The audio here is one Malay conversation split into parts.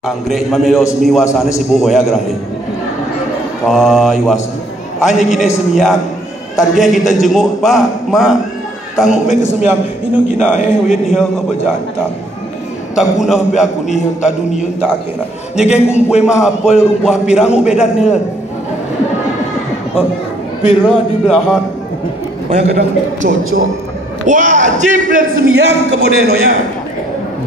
Anggrek mamelos miwasane si buho ya grahe. Iwas. Hanya gini semiak. Tadi kita jenguk pak, mak, tanguk me kesemiak. Ino gina win hiang apa jantang. Tak guna be aku ni tak dunia tak akhirat. Nyeke kumpul mah apa rumpah pirang bedat ni. Pira di belahan. Banyak kadang cocok. Wajib dan semiak kemudian ya.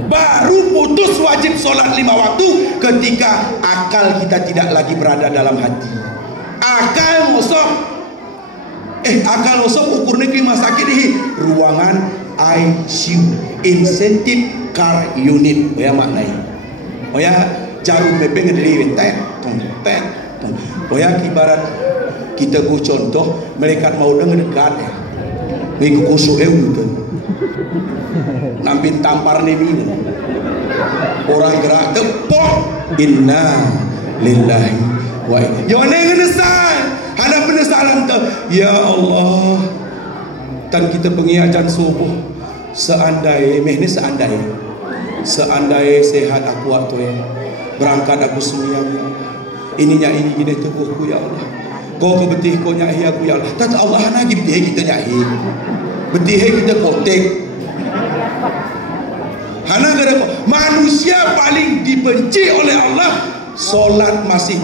Baru putus wajib sholat 5 waktu ketika akal kita tidak lagi berada dalam hati. Akal mosok ukur negeri sakit di ruangan ICU, intensive care unit. Ya maknanya. Oh ya jarum bebek ngedeli tet. Oh ya ibarat kita bu contoh malaikat mau dekat ya. Ni kusuk gitu. Nampin tampar nih orang gerak tepok inna lillahi wa inna yone ngenesan ada penyesalan tu ya Allah dan kita pengiacan subuh seandai sehat aku waktu ya berangkat aku semiang ininya ini gini tubuhku ya Allah kau kebetih kau nyahi aku ya Allah tak Allah lagi betih kita nyahi betih kita kotek Hana manusia paling dibenci oleh Allah. Solat masih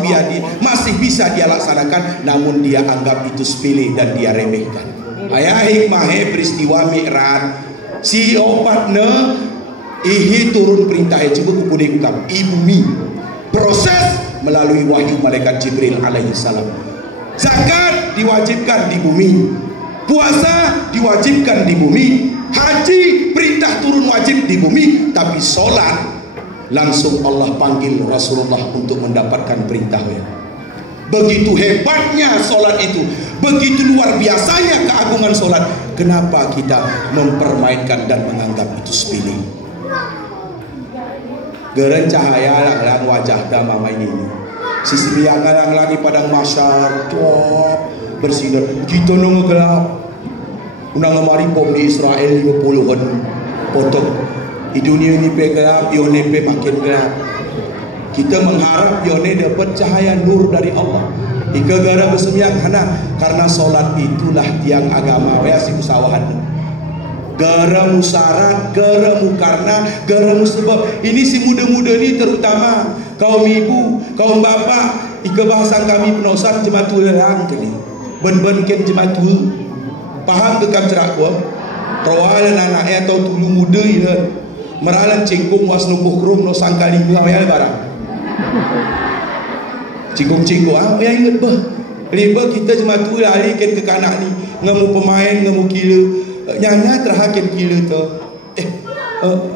bisa dia laksanakan, namun dia anggap itu sepele dan dia remehkan. Ayah hikmah peristiwa Mi'raj si opatna ihi turun perintah coba kubudi ukam ibumi proses melalui wahyu malaikat Jibril alaihi salam. Zakat diwajibkan di bumi, puasa diwajibkan di bumi, haji perintah turun wajib di bumi, tapi sholat langsung Allah panggil Rasulullah untuk mendapatkan perintahnya. Begitu hebatnya sholat itu, begitu luar biasanya keagungan sholat. Kenapa kita mempermainkan dan menganggap itu sepele? Geren cahaya lang wajah dah mama ini. Sisi yang lang lagi padang masyar, top bersinar. Kita nunggu gelap. Unang ngamari bom di Israel 50-an potong. Di dunia ini gelap, yone makin gelap. Kita mengharap yone dapat cahaya nur dari Allah. Ika gara bersemiang hana karena solat itulah tiang agama. Ya si usahawan. Gara musyarat, gara mukarna, gara musebab. Ini si muda-muda ni terutama kaum ibu, kaum bapak. Ika bahasan kami penosan jematul lang tadi. Ben-ben ken jematul. Paham ke kam cerak gua? Rawalan anaknya atau tulu muda ya. Meralan cingkung was nubuh krum no sangkali gua ya barang. Cingkung ya ingat bah. Liba kita cuma tu ali ken ke kanak ni. Ngamu pemain, ngamu kila. Nyanya terhakin kila tu.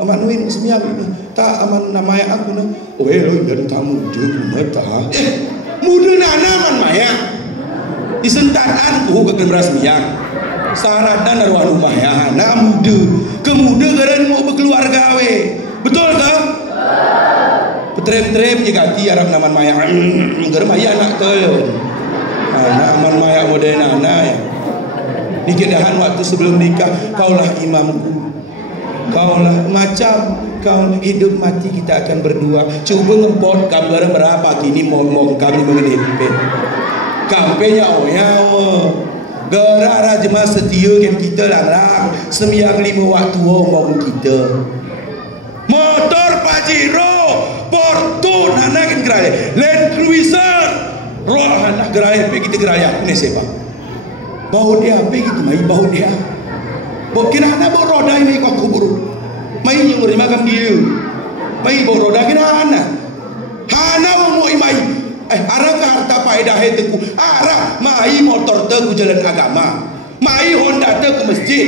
Aman nuin semiang ni. Tak aman namanya aku na. Oh lo dan tamu je mata. Muda nana aman maya. Disentaan ku ke beras miang. Syarat dan arwah rumah ya anak muda kemuda garan mau berkeluarga we betul tak? Petrem-trem jegati Arab naman maya garam maya anak tu anak aman maya modern anak ya nikedahan waktu sebelum nikah kaulah imamku kaulah macam kau hidup mati kita akan berdua cuba ngempot gambar berapa kini mau kami mengenai kampenya ya gara jemaah setia kan kita lang semiang 5 waktu mau kita motor Pajero Porto anak kan gerai Land Cruiser roh anak gerai kita gerai ni siapa bau dia apa gitu mai bau dia bau kira anak bau roda ini kau kubur mai yang makan dia mai bau roda kira anak hana mau imai arah ke harta faedah itu arah mai motor te ku jalan agama mai Honda te ke masjid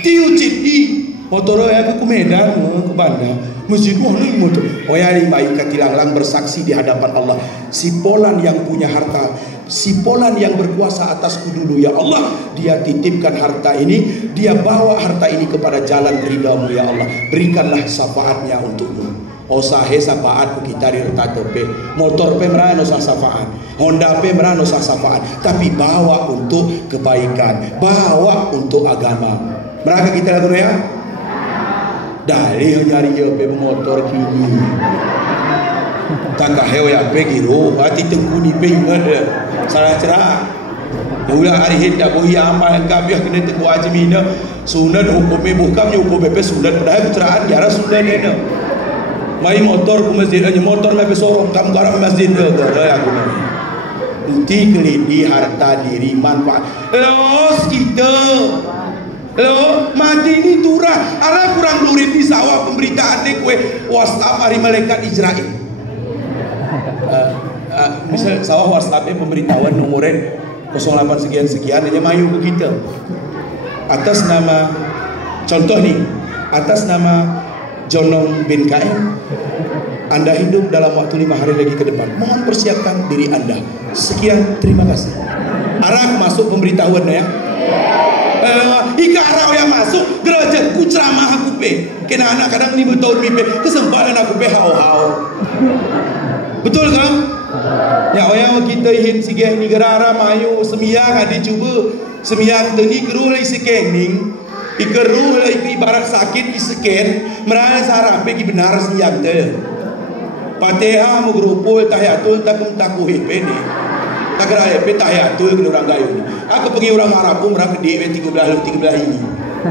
diucit di motor ya ke Medan ke Bandar masjid ni motor oh ya mai katilang bersaksi di hadapan Allah si Polan yang punya harta si Polan yang berkuasa atasku dulu ya Allah dia titipkan harta ini dia bawa harta ini kepada jalan ridhamu ya Allah berikanlah syafaatnya untukmu. Osahe safaat kita di rata pe motor pe merana usah safaat Honda pe merana usah safaat tapi bawa untuk kebaikan bawa untuk agama mereka kita lagu ya dari nyari pe motor kini Tak kaheu ya pegiro hati tengkuni pengat salah cerah. Ulah hari hendak bohi amal kabiah kena tengku ajmina sunat hukumnya bukan hukum BP sunat padahal keceraan diarah sunat ini. Mai motor ke masjid aja motor mai besorong kam garang masjid dah aku. Nanti kelidi harta diri manfaat. Los kita. Lo mati ni turah. Arah kurang lurit di sawah pemberitaan ni kue WhatsApp hari malaikat Israel. Misal sawah WhatsApp pemberitahuan nomornya 08 sekian aja mayu ke kita. Atas nama contoh nih, atas nama Jonong bin Kaim, Anda hidup dalam waktu 5 hari lagi ke depan. Mohon persiapkan diri Anda. Sekian, terima kasih. Arah masuk pemberitahuan ya. Ika arah yang masuk gerajat ku ceramah aku pe. Kena anak kadang 5 tahun pipe kesempatan aku pe hau-hau. Betul kan? Ya oyang kita hin sigeh ni gerara mayu semiyang adi cuba semiyang teni keruh lai sekening ikeruh lai ibarat sakit iseken merana sarap pe benar semiyang te. Fatihah mugrupul tahiyatul takum takuhi pe ni. Tagara pe tahiyatul ke orang gayu. Aku pergi orang Arab pun meraka di 13 ini.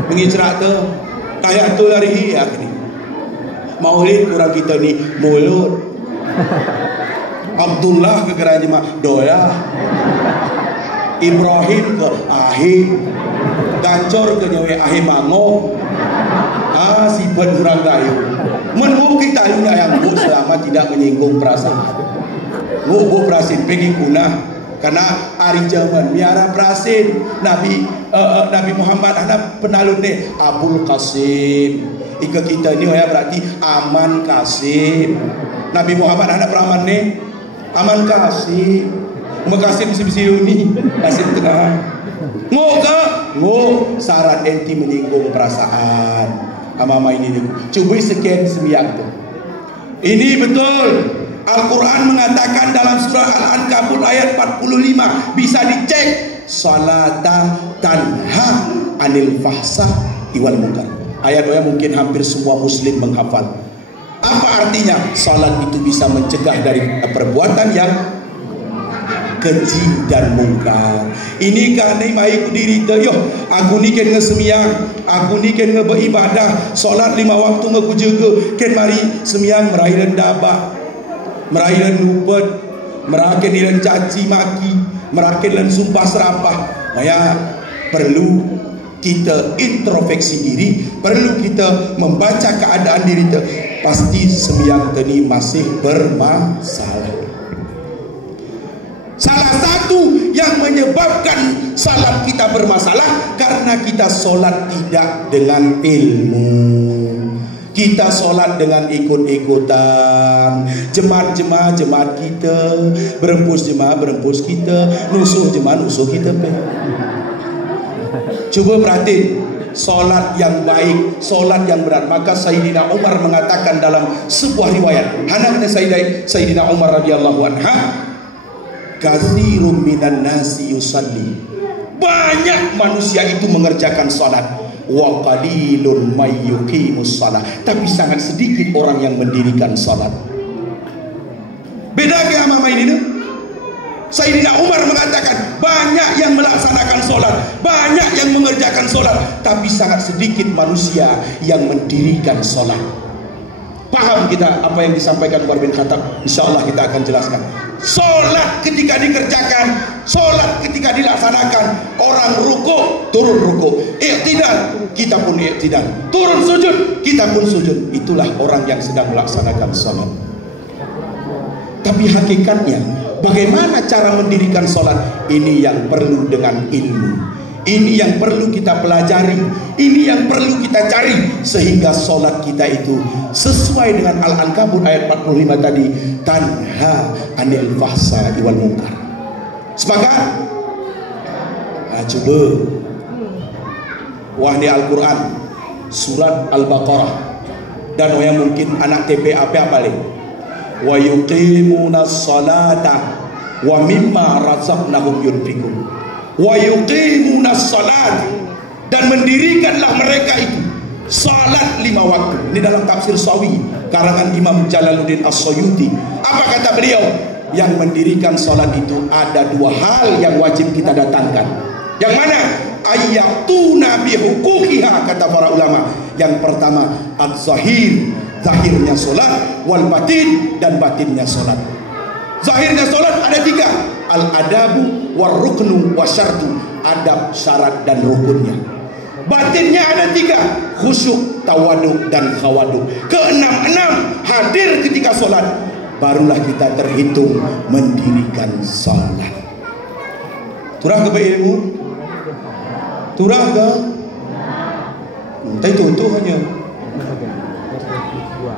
Pergi cerak tu tahiyatul hari ya ni. Maulid orang kita ni mulut. Abdullah ke gerai jemaah doya, Ibrahim ke ahi, Gancor ke nyawa ahi mango, sifat orang gayu. Menurut kita ini yang bu selama tidak menyinggung perasaan. Bu perasin pergi punah karena hari zaman miara perasin Nabi Muhammad anak penalun ni Abul Qasim. Ika kita ni berarti Aman Qasim. Nabi Muhammad anak peraman ni Aman Qasim. Makasih bisi-bisi ni Qasim tengah. Ngok syarat enti menyinggung perasaan. Mama ini ni. Cuba sekian sembiang tu. Ini betul. Al-Quran mengatakan dalam surah Al-Ankabut ayat 45 bisa dicek salata tanha anil fahsah wal munkar. Ayat yang mungkin hampir semua muslim menghafal. Apa artinya? Salat itu bisa mencegah dari perbuatan yang keji dan mungkar. Ini kan ni mai ku diri teh yo aku ni ken ngesemiang, aku ni ken beribadah, salat 5 waktu ngaku jaga, ken mari semiang merairan dabah, merairan lupet, merakin dan caci maki, merakin dan sumpah serapah. Ya perlu kita introspeksi diri, perlu kita membaca keadaan diri kita. Pasti sembiang tadi masih bermasalah. Salah satu yang menyebabkan salat kita bermasalah karena kita solat tidak dengan ilmu. Kita solat dengan ikut-ikutan. Jemaat kita, berempus kita, nusuh kita. Coba perhatiin solat yang baik, solat yang berat. Maka Sayyidina Umar mengatakan dalam sebuah riwayat, anaknya Sayyidina Umar radhiyallahu anha, katsirun minan nasi yusalli. Banyak manusia itu mengerjakan salat, wa qalilun may yuqimus salat. Tapi sangat sedikit orang yang mendirikan salat. Beda ke sama ini tu? Sayyidina Umar mengatakan banyak yang melaksanakan solat, banyak yang mengerjakan solat, tapi sangat sedikit manusia yang mendirikan solat. Paham kita apa yang disampaikan Umar bin Khattab? InsyaAllah kita akan jelaskan. Solat ketika dikerjakan, solat ketika dilaksanakan, orang rukuk, turun rukuk, iktidal, kita pun iktidal, turun sujud, kita pun sujud. Itulah orang yang sedang melaksanakan solat. Tapi hakikatnya bagaimana cara mendirikan solat? Ini yang perlu dengan ilmu. Ini yang perlu kita pelajari. Ini yang perlu kita cari sehingga solat kita itu sesuai dengan Al-Ankabut ayat 45 tadi, tanha anil fahsai wal munkar. Sepakat? Coba wah di Al-Quran surat Al-Baqarah dan yang mungkin anak TPA apa lagi? Wa yuqimunas salata wa mimma razaqnahum yunfiqun. Wa yuqimunas salat, dan mendirikanlah mereka itu salat 5 waktu. Ini dalam tafsir Sawi karangan Imam Jalaluddin As-Suyuti. Apa kata beliau? Yang mendirikan salat itu ada 2 hal yang wajib kita datangkan. Yang mana? Ayatuna bihuquqiha, kata para ulama. Yang pertama az-zahir, zahirnya solat, wal batin, dan batinnya solat. Zahirnya solat ada 3, al-adabu, war ruknu, wasyartu, adab, syarat, dan rukunnya. Batinnya ada 3, khusyuk, tawaduk, dan khawaduk. Keenam hadir ketika solat, barulah kita terhitung mendirikan solat. Turah ke ilmu? Turah ke? Itu hanya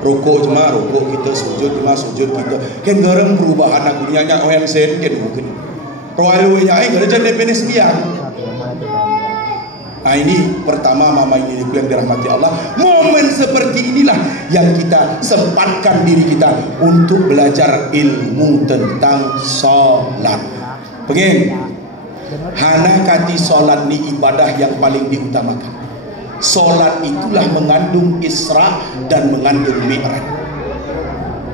rukuk cuma rukuk kita, sujud cuma sujud kita. Kan garang perubahan aku nyanyi orang sen kan mungkin. Roalu nyai gara jadi penis biang. Nah ini pertama mama ini yang dirahmati Allah. Momen seperti inilah yang kita sempatkan diri kita untuk belajar ilmu tentang salat. Pengen hana kati solat ni ibadah yang paling diutamakan. Solat itulah mengandung Isra dan mengandung Mi'raj.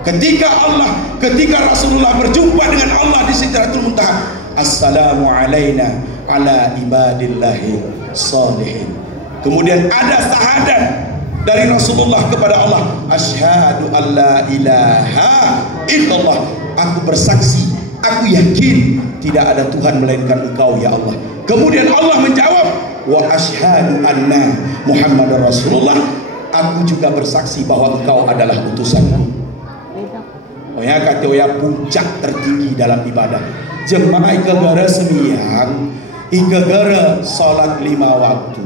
Ketika Rasulullah berjumpa dengan Allah di Sidratul Muntaha, assalamu alaina ala ibadillahi salihin. Kemudian ada syahadat dari Rasulullah kepada Allah, asyhadu alla ilaha illallah, aku bersaksi, aku yakin tidak ada Tuhan melainkan Engkau ya Allah. Kemudian Allah menjawab, wa asyhadu anna Muhammadar Rasulullah, aku juga bersaksi bahwa Engkau adalah utusanmu. Oh ya, kata ya puncak tertinggi dalam ibadah. Jemaah ikagara semiyang, ikagara salat 5 waktu,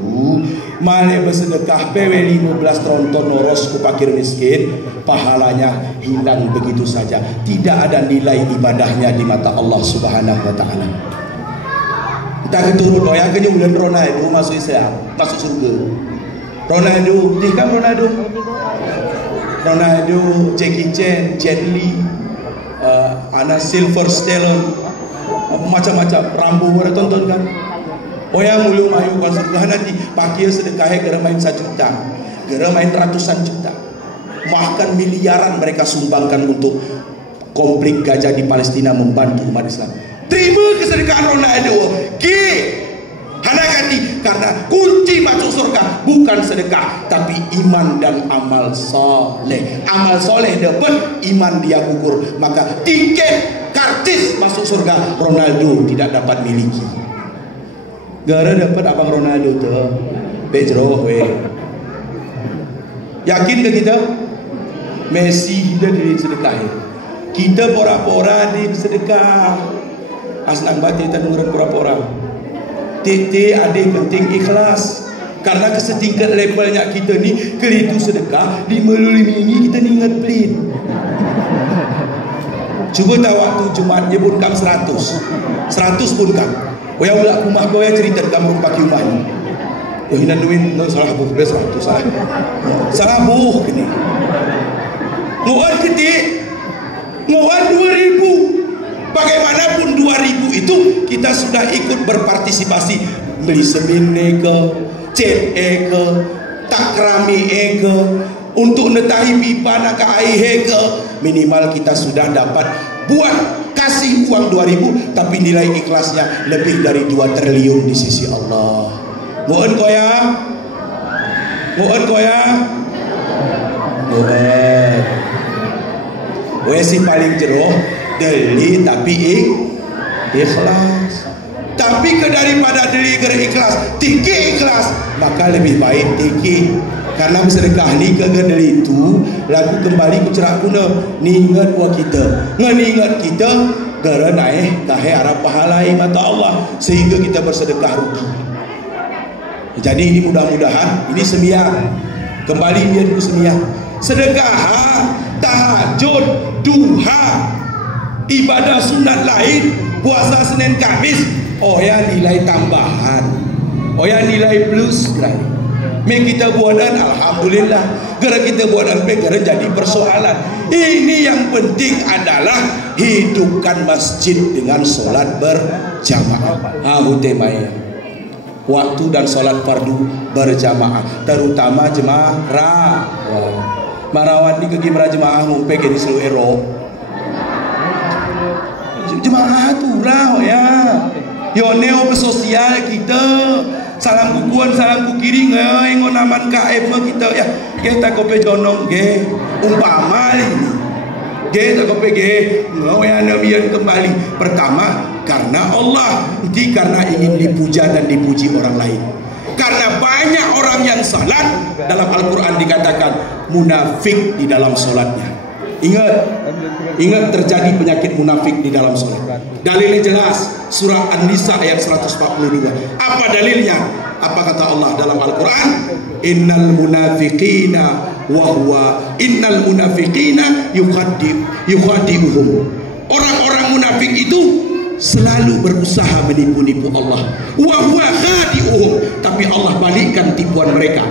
male bersedekah PW 15 tronton noros ku pakir miskin, pahalanya hilang begitu saja. Tidak ada nilai ibadahnya di mata Allah Subhanahu wa taala. Kita keturut doya ke bulan Ronaldo masuk Islam, masuk surga. Ronaldo, kan Ronaldo, Jackie Chan, Jet Li, Ana Silver Stallone, macam-macam rambu ada tonton kan. Oh yang mulu mayu konser nanti pakai sedekahnya gara main 1 juta, gara main ratusan juta, bahkan miliaran mereka sumbangkan untuk konflik gajah di Palestina, membantu umat Islam. Terima kesedekahan Ronaldo, hanakati, karena kunci masuk surga bukan sedekah tapi iman dan amal soleh. Amal soleh dapat, iman dia gugur, maka tiket karcis masuk surga Ronaldo tidak dapat miliki. Gara dapat abang Ronaldo tuh Pedro yakin ke kita? Messi dia dari sedekah, kita pora-pora di sedekah asnang batin kita dengeran pora-pora. Tete adik penting ikhlas, karena kesetingkat levelnya kita ni kelitu sedekah 5 minggu kita ni ingat pelit. Cuba tahu waktu Jumat nyebut kam 100 pun kam. Oh ya ulah rumah kau ya cerita kamu pakai rumah ni. Oh hina duit no salah buh 100 salah buh ini. Nguan ketik, nguan 2000. Bagaimanapun 2000 itu kita sudah ikut berpartisipasi, beli semin ke, cet ke, takrami ke, untuk netahi pipa nak air ke, minimal kita sudah dapat buat kasih uang 2000 tapi nilai ikhlasnya lebih dari 2 triliun di sisi Allah. Mohon koya, mohon koya, mohon. Wesi paling jeroh deli tapi ikhlas. Tapi daripada deli ikhlas, tinggi ikhlas, maka lebih baik tinggi. Karena bersedekah ni ke deli itu lagu kembali ku cerak kuna ni ingat wa kita. Ngan ingat kita gara naik kahe arah pahalai mata Allah sehingga kita bersedekah rugi. Jadi ini mudah-mudahan ini semiyang. Kembali biar ku semiyang. Sedekah, tahajud, duha, ibadah sunat lain, puasa Senin Kamis, oh ya nilai tambahan, oh ya nilai plus sekali. Kita buatan alhamdulillah, gara kita buatan gara jadi persoalan. Ini yang penting adalah hidupkan masjid dengan solat berjamaah. Temanya. waktu dan solat fardu berjamaah, terutama jemaah rawat. Marawat ni kegi berjamaah ngumpe ke di seluruh Eropa. Jemaah tu lah ya. Yo neo bersosial kita. Salam kukuan, salam kukiri ngon aman KF kita ya. Kita kope jonong ge umpama ini. Ge tak kope ge ngoyan nabian kembali. Pertama karena Allah, jadi karena ingin dipuja dan dipuji orang lain. Karena banyak orang yang salat, dalam Al-Quran dikatakan munafik di dalam solatnya. Ingat terjadi penyakit munafik di dalam solat. Dalilnya jelas, surah An-Nisa ayat 142. Apa dalilnya? Apa kata Allah dalam Al-Quran? Innal munafiqina yukhadi'uhum. Orang-orang munafik itu selalu berusaha menipu-nipu Allah. Wa huwa khadi'uhum, tapi Allah balikkan tipuan mereka.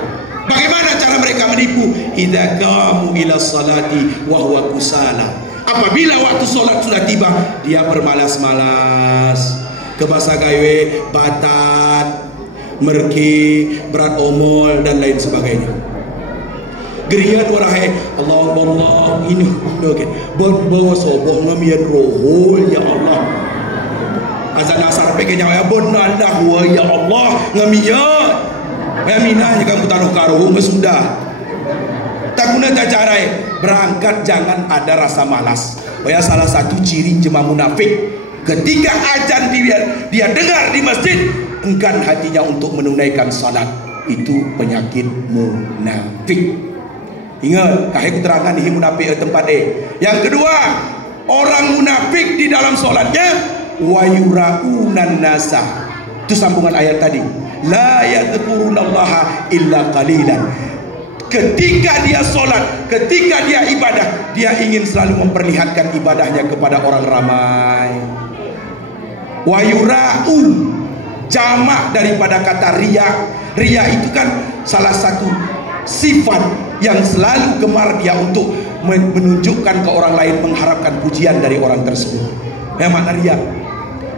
Bagaimana cara mereka menipu? Idza qamu ila salati wa huwa kusala. Apabila waktu solat sudah tiba, dia bermalas-malas, kebasa gawe, batat, merki, berat omol dan lain sebagainya. Gerian warahai Allah ini okay. Bawa soboh ngamian rohul ya Allah. Azan asar pekenya ya benar ya Allah ngamian. Minahnya kamu taruh karuh sudah. Tak guna tak carai. Berangkat jangan ada rasa malas. Ya salah satu ciri jemaah munafik, ketika azan dia dengar di masjid, enggan hatinya untuk menunaikan salat. Itu penyakit munafik. Ingat, kahai ku terangkan ini munafik tempat Yang kedua, orang munafik di dalam salatnya wa yuraunan nasa. Itu sambungan ayat tadi. La yadhkurunallaha illa qalilan. Ketika dia solat, ketika dia ibadah, dia ingin selalu memperlihatkan ibadahnya kepada orang ramai. Wa yura'u, jamak daripada kata riya. Riya itu kan salah satu sifat yang selalu gemar dia untuk menunjukkan ke orang lain, mengharapkan pujian dari orang tersebut. Yang mana riya?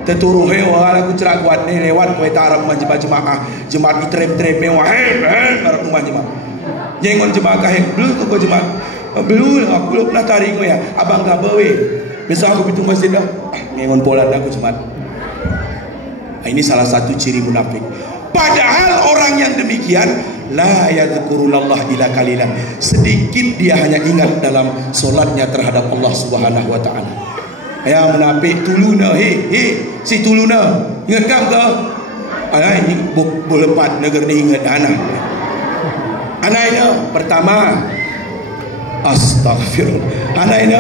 Teturuh hewa aku cerak kuat ni lewat kowe tarap jemaah jemaat itrem-trem mewah arep rumah jemaah nyengon jemaah kahe belum kok jemaah belum aku pernah tarik ya abang ka bawe besok aku pitung masjid dah nyengon pola aku jemaah. Ini salah satu ciri munafik. Padahal orang yang demikian la yadhkurullah illa qalilan, sedikit dia hanya ingat dalam solatnya terhadap Allah Subhanahu wa taala. Ya munafik tuluna si tuluna ingat kam ke ini bolepat negara ni ingat anak ini pertama astagfirullah. Anak ini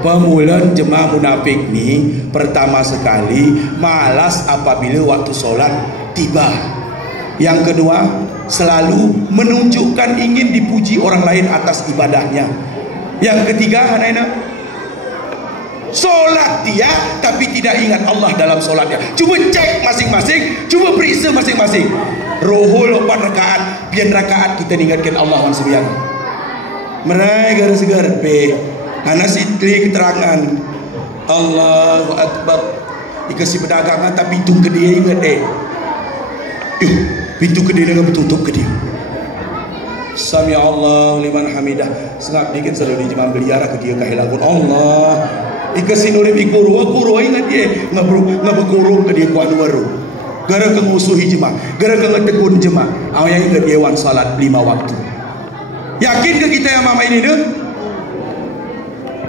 pemulaan jemaah munafik ni pertama sekali malas apabila waktu solat tiba. Yang kedua selalu menunjukkan ingin dipuji orang lain atas ibadahnya. Yang ketiga anak ini solat dia tapi tidak ingat Allah dalam solatnya. Cuba cek masing-masing, cuba periksa masing-masing. Rohul 4 rakaat, pian rakaat kita ingatkan Allah yang sembiang. Merai gara-segar be. Anak sitri keterangan Allahu Akbar. Dikasih perdagangan tapi pintu ke dia ingat pintu ke dia dengan bertutup ke dia. Sami Allah liman hamidah. Sengap dikit selalu di jemaah beliara ke dia kahilagun Allah. Ikasi nurib ikuru ingat dia ngabukuru ke dia kuat waru. Gara kemusuhi jemaah, gara ngetekun jemaah. Awak yang ingat dia wan salat 5 waktu. Yakin ke kita yang mama ini deh?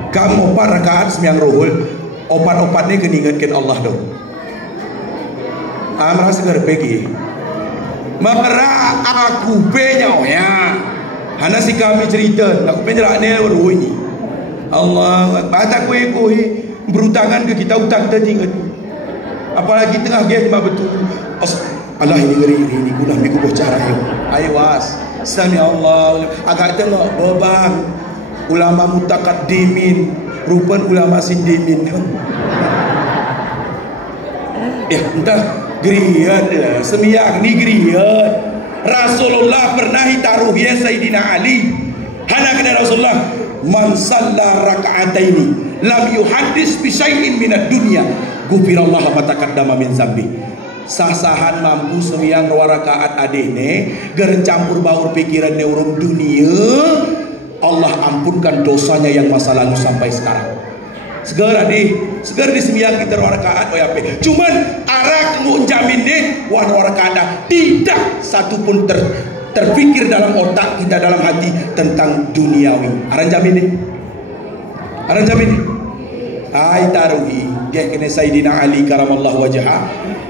Kamu 4 rakaat sembiang rohul, opat-opat ni kena ingatkan Allah dong. Amra segar pergi. Makra aku punya ya. Hana si kami cerita, aku penjerak ni baru ini. Allah, batak kue berutangan ke kita utang tadi ingat. Apalagi tengah game betul. Allah ini ngeri ini guna miku bocah ayo. Ayo was. Sami Allah. Agak tengok bebang ulama mutakaddimin, rupan ulama sindimin. Entah geriat lah. Semiyang ni geriat. Rasulullah pernah taruh ya Sayyidina Ali. Hana kena Rasulullah man salla raka'ataini lam yuhaddis bi syai'in minad dunya ghufirallahu ma taqaddama min zambi. sah-sahan mampu sembiang 2 rakaat adene ger campur baur pikiran neurum dunia, Allah ampunkan dosanya yang masa lalu sampai sekarang. Segera di sembiang kita 2 rakaat OYP. Cuman arak jamin deh 2 rakaat tidak satupun terpikir dalam otak kita, dalam hati tentang duniawi. Aran jamin deh. Aran jamin deh. Hai taruhi dia kena Sayyidina Ali karamallahu wajhah.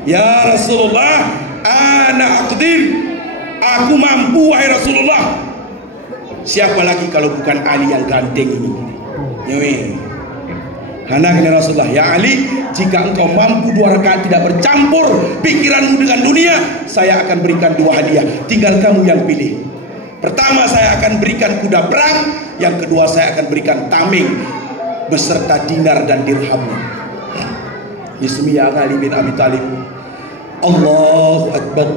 Ya Rasulullah, ana aqdir, aku mampu wahai Rasulullah. Siapa lagi kalau bukan Ali yang ganteng ini? Nyewe. Anak kena Rasulullah, ya Ali, jika engkau mampu 2 rakaat tidak bercampur pikiranmu dengan dunia, saya akan berikan 2 hadiah. Tinggal kamu yang pilih. Pertama saya akan berikan kuda perang, yang kedua saya akan berikan tameng beserta dinar dan dirhamnya. Bismillah Ali bin Abi Talib. Allahu Akbar.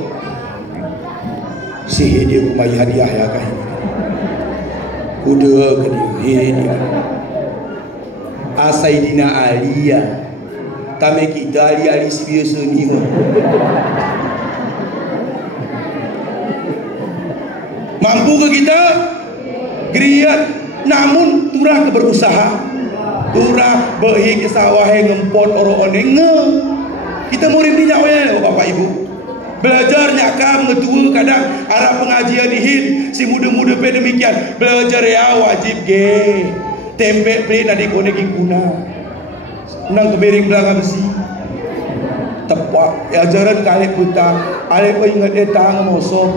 Sihir dia kumai hadiah ya kan. Kuda ke dia. Sayyidina Ali ya. Tame kita Ali biasa ni. Mampu ke kita? Geriat. Namun turah ke berusaha. Turah berhi ke sawah ngempot orang-orang nge. Kita murid ni nyawa Bapak Ibu. Belajar nyakam ngetua kadang arah pengajian dihin si muda-muda pe demikian. Belajar ya wajib ge. Tempe beli nadi kone guna. Nang kebering belakang besi. Tepak ajaran kalik buta. Alek ko ingat eta ngomosok.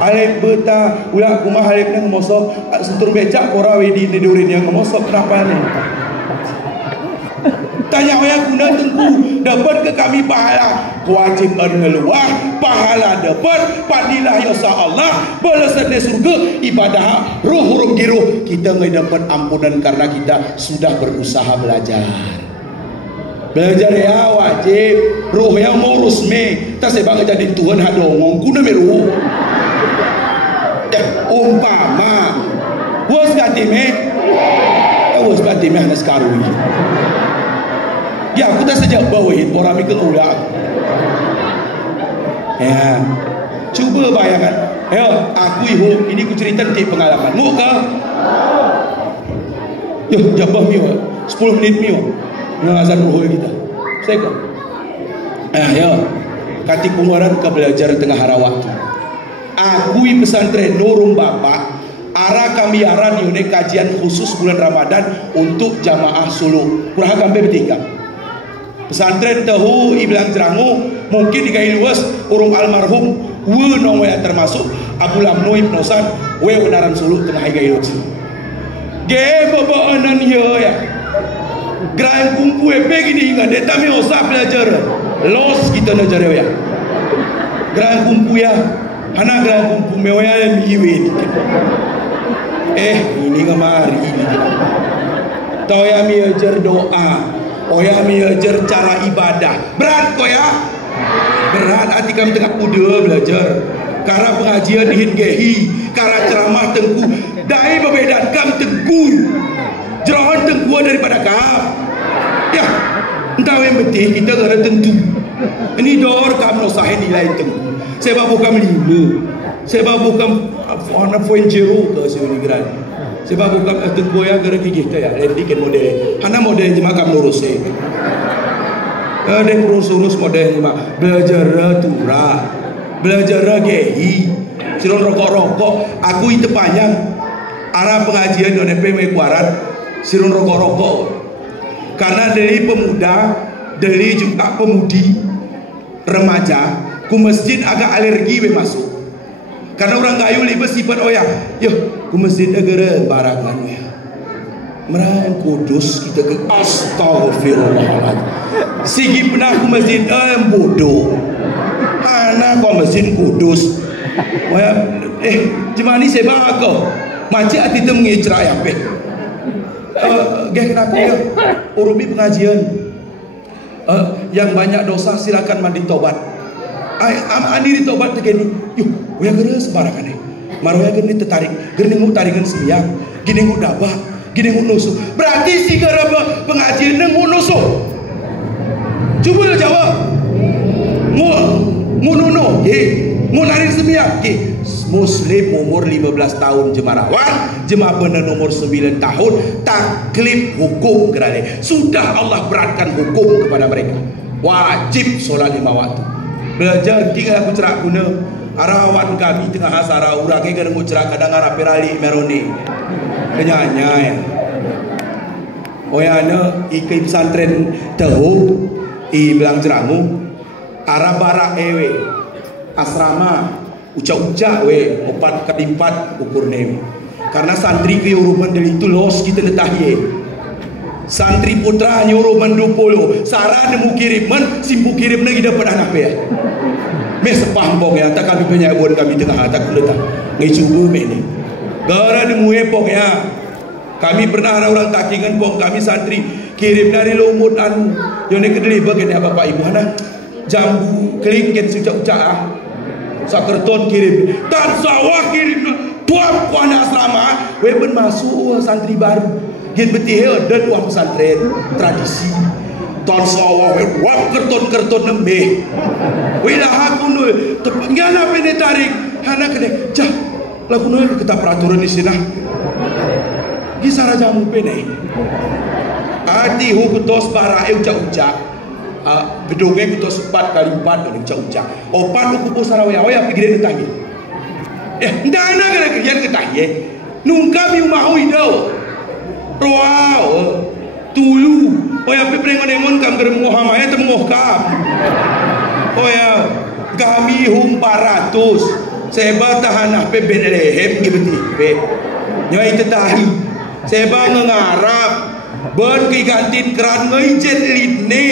Alek buta ulah kumah alek nang ngomosok. Sentur becak ora wedi di durin yang ngomosok kenapa ni? Tanya orang guna tengku dapat ke kami pahala wajib ngeluah pahala dapat padilah yasa Allah balasan di surga ibadah ruh huruf giruh kita nggak dapat ampunan karena kita sudah berusaha belajar ya wajib ruh yang ngurus me tak sebab jadi Tuhan hadongong guna meru umpama was gati me was gati me anak sekarang ya aku tak sejak bawain orang mikir ulang. Ya, coba bayangkan. Ayo, aku ibu ini ku cerita nanti pengalaman. Mu ke? Yo, jabah mio, 10 menit mio. Ngazan ruh kita. Saya ke? Ya, kati penguaran ke belajar tengah hara waktu. Aku pesantren Nurung Bapak. Arah kami arah di kajian khusus bulan Ramadan untuk jamaah suluk. Kurang sampai bertiga. Pesantren tahu ibilang cerangu mungkin dikai luas urung almarhum we nong we termasuk Abu Lamno hipnosan we benaran suluk tengah igai luas ge baba anan ya gran kumpu begini ingat deta mi usah belajar los kita belajar ya gran kumpu ya anak gran kumpu me ya miwit ini ngamari ini tahu ya mi ajar doa Oya belajar cara ibadah berat kok ya berat hati kami tengah kuda belajar karena pengajian dihin gehi karena ceramah tengku dai berbeda kam tengku jerahan tengku daripada kam ya entah yang betul kita gak ada tentu ini dor kam nosahin nilai tengku sebab bukan 5 sebab bukan anak poin jero ke sini geran sebab bukan tengku ya gara gigih tu ya dikin model hana model cuma kam lurus ada urus model cuma belajar turah belajar gehi silon rokok aku itu panjang arah pengajian di NP Kuaran silon rokok karena dari pemuda dari juga pemudi remaja ku masjid agak alergi masuk karena orang gayu libat sifat oya yo ku masjid agak barangan ya merayan kudus kita ke astagfirullahaladzim sigi pernah ku masjid bodoh anak kau masjid kudus oya cuma ni saya bahagia macam hati itu mengecerai apa kenapa ya urumi pengajian yang banyak dosa silakan mandi tobat Ani tobat tegeni yuk yang gede sembarangan nih maroya gini tertarik gini ngu tarikan sembiak gini ngu dabah gini ngu nusuk berarti si gara pengajian ngu nusuk coba jawab Ngununo ngunari sembiak Muslim umur 15 tahun jemarawan, jemaah benar umur 9 tahun taklif hukum kerana sudah Allah beratkan hukum kepada mereka, wajib solat 5 waktu. Belajar tinggal aku cerak guna arawan kami tengah hasara urang ke aku cerak kadang arah perali meroni kenyanya ya oyana ikai pesantren tahu i belang cerangu arah barak ewe asrama ucak-ucak we 4x4 ukur nem karena santri ke uruman dari itu los kita letahye santri putra nyuruman 20 sarah nemu kiriman simpu kirim lagi dapat anak ya mes sepampong ya tak kami banyak buat kami tengah tak letak ngai cubu me ni gara nemu epok ya kami pernah ada orang takingan pong kami santri kirim dari lumutan yang kedeli bagian bapak ibu ana jambu kelingket ucak-ucak sakerton kirim tan sawah kirim tuap ku anak asrama we ben masuk santri baru gen betih dan uang pesantren tradisi tan sawah wak kerton nembe we lah aku nu ngana pene tarik hana kene jah lagu nu kita peraturan di sini gisara jamu pene ati hukutos bara ucak-ucak gedungnya kita 4x4 dan ucap-ucap opan lu kupu sarawaya waya pikirin tadi ndana kena kerjaan ketahye nung kami mau idau wow tulu waya piprengon emon kam gerem Muhammadnya temuh kam waya kami 400 seba tahanah pe benelehem gibeti pe nyai tetahi seba ngarap ben ki gantin keran ngeijen lidne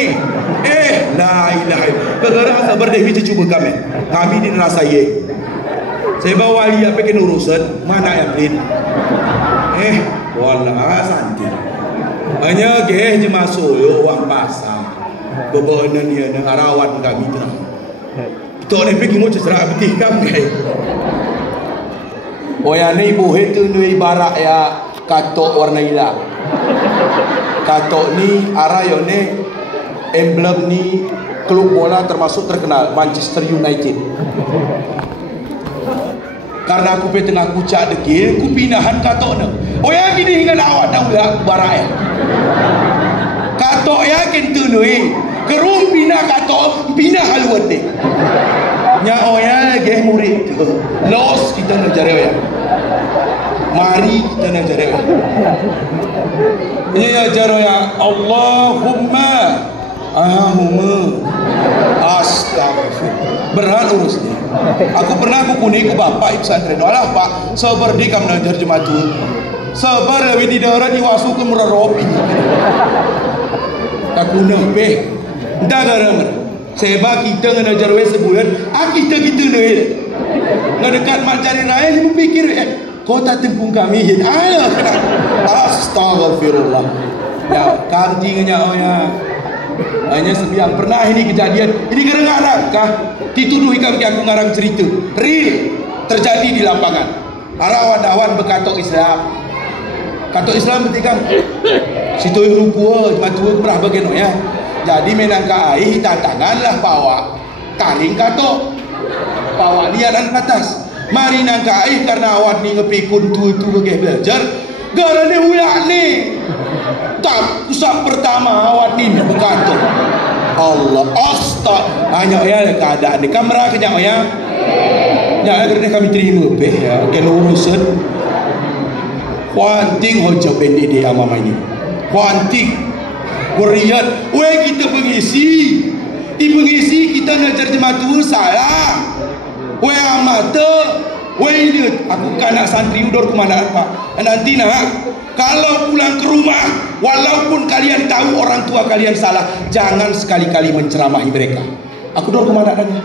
la ilaha illallah sabar deh bicu cuba kami di nerasa ye saya bawa wali apa kena urusan mana ya blin wala santi hanya je masuk uang pasar bebenan dia dengan arawan kami tu tok ni pergi mau cerah betih kam kai oyane ibu itu ni barak ya katok warna hilang katok ni arayone emblem ni klub bola termasuk terkenal Manchester United karena aku pe tengah kucak degil ku pinahan katok ni oh ya gini hingga awak dah ulah barai katok yakin tu ni kerum pinah katok pinah haluan ni nya oh ya geh murid los kita nak jare ya mari kita nak jare ini ya jare ya Allahumma astagfirullah berat urusnya aku pernah aku kuning ke bapak ibu pesantren alah pak sabar di kam najar jemaat tu sabar lebih di daerah diwasu ke murah ropi aku nempe entah garam seba kita najar we sebulan kita nih ngedekat mak cari raya ibu pikir kota tempung kami alah astagfirullah ya kantingnya oh ya hanya sebiang pernah ini kejadian ini gara anak kah dituduh kami aku ngarang cerita real terjadi di lapangan arawan-awan bekatok Islam katok Islam ketika situ rumpua matu berah bagian ya jadi menangka air tantanganlah bawa taring katok bawa dia dan atas mari nangka air karena awan ni ngepikun tu ke belajar gara ni uyak ni tak usah pertama awak ni berkata Allah astag hanya ya keadaan di kamera kejap ya ya kerana kami terima ya kalau urusan wanting hoja pendek di amama ini wanting kuriat we kita mengisi kita nak terjemah tu salah we amata we ini aku kanak santri udor ke mana pak nanti nak kalau pulang ke rumah walaupun kalian tahu orang tua kalian salah jangan sekali-kali menceramahi mereka aku dor ke mana adanya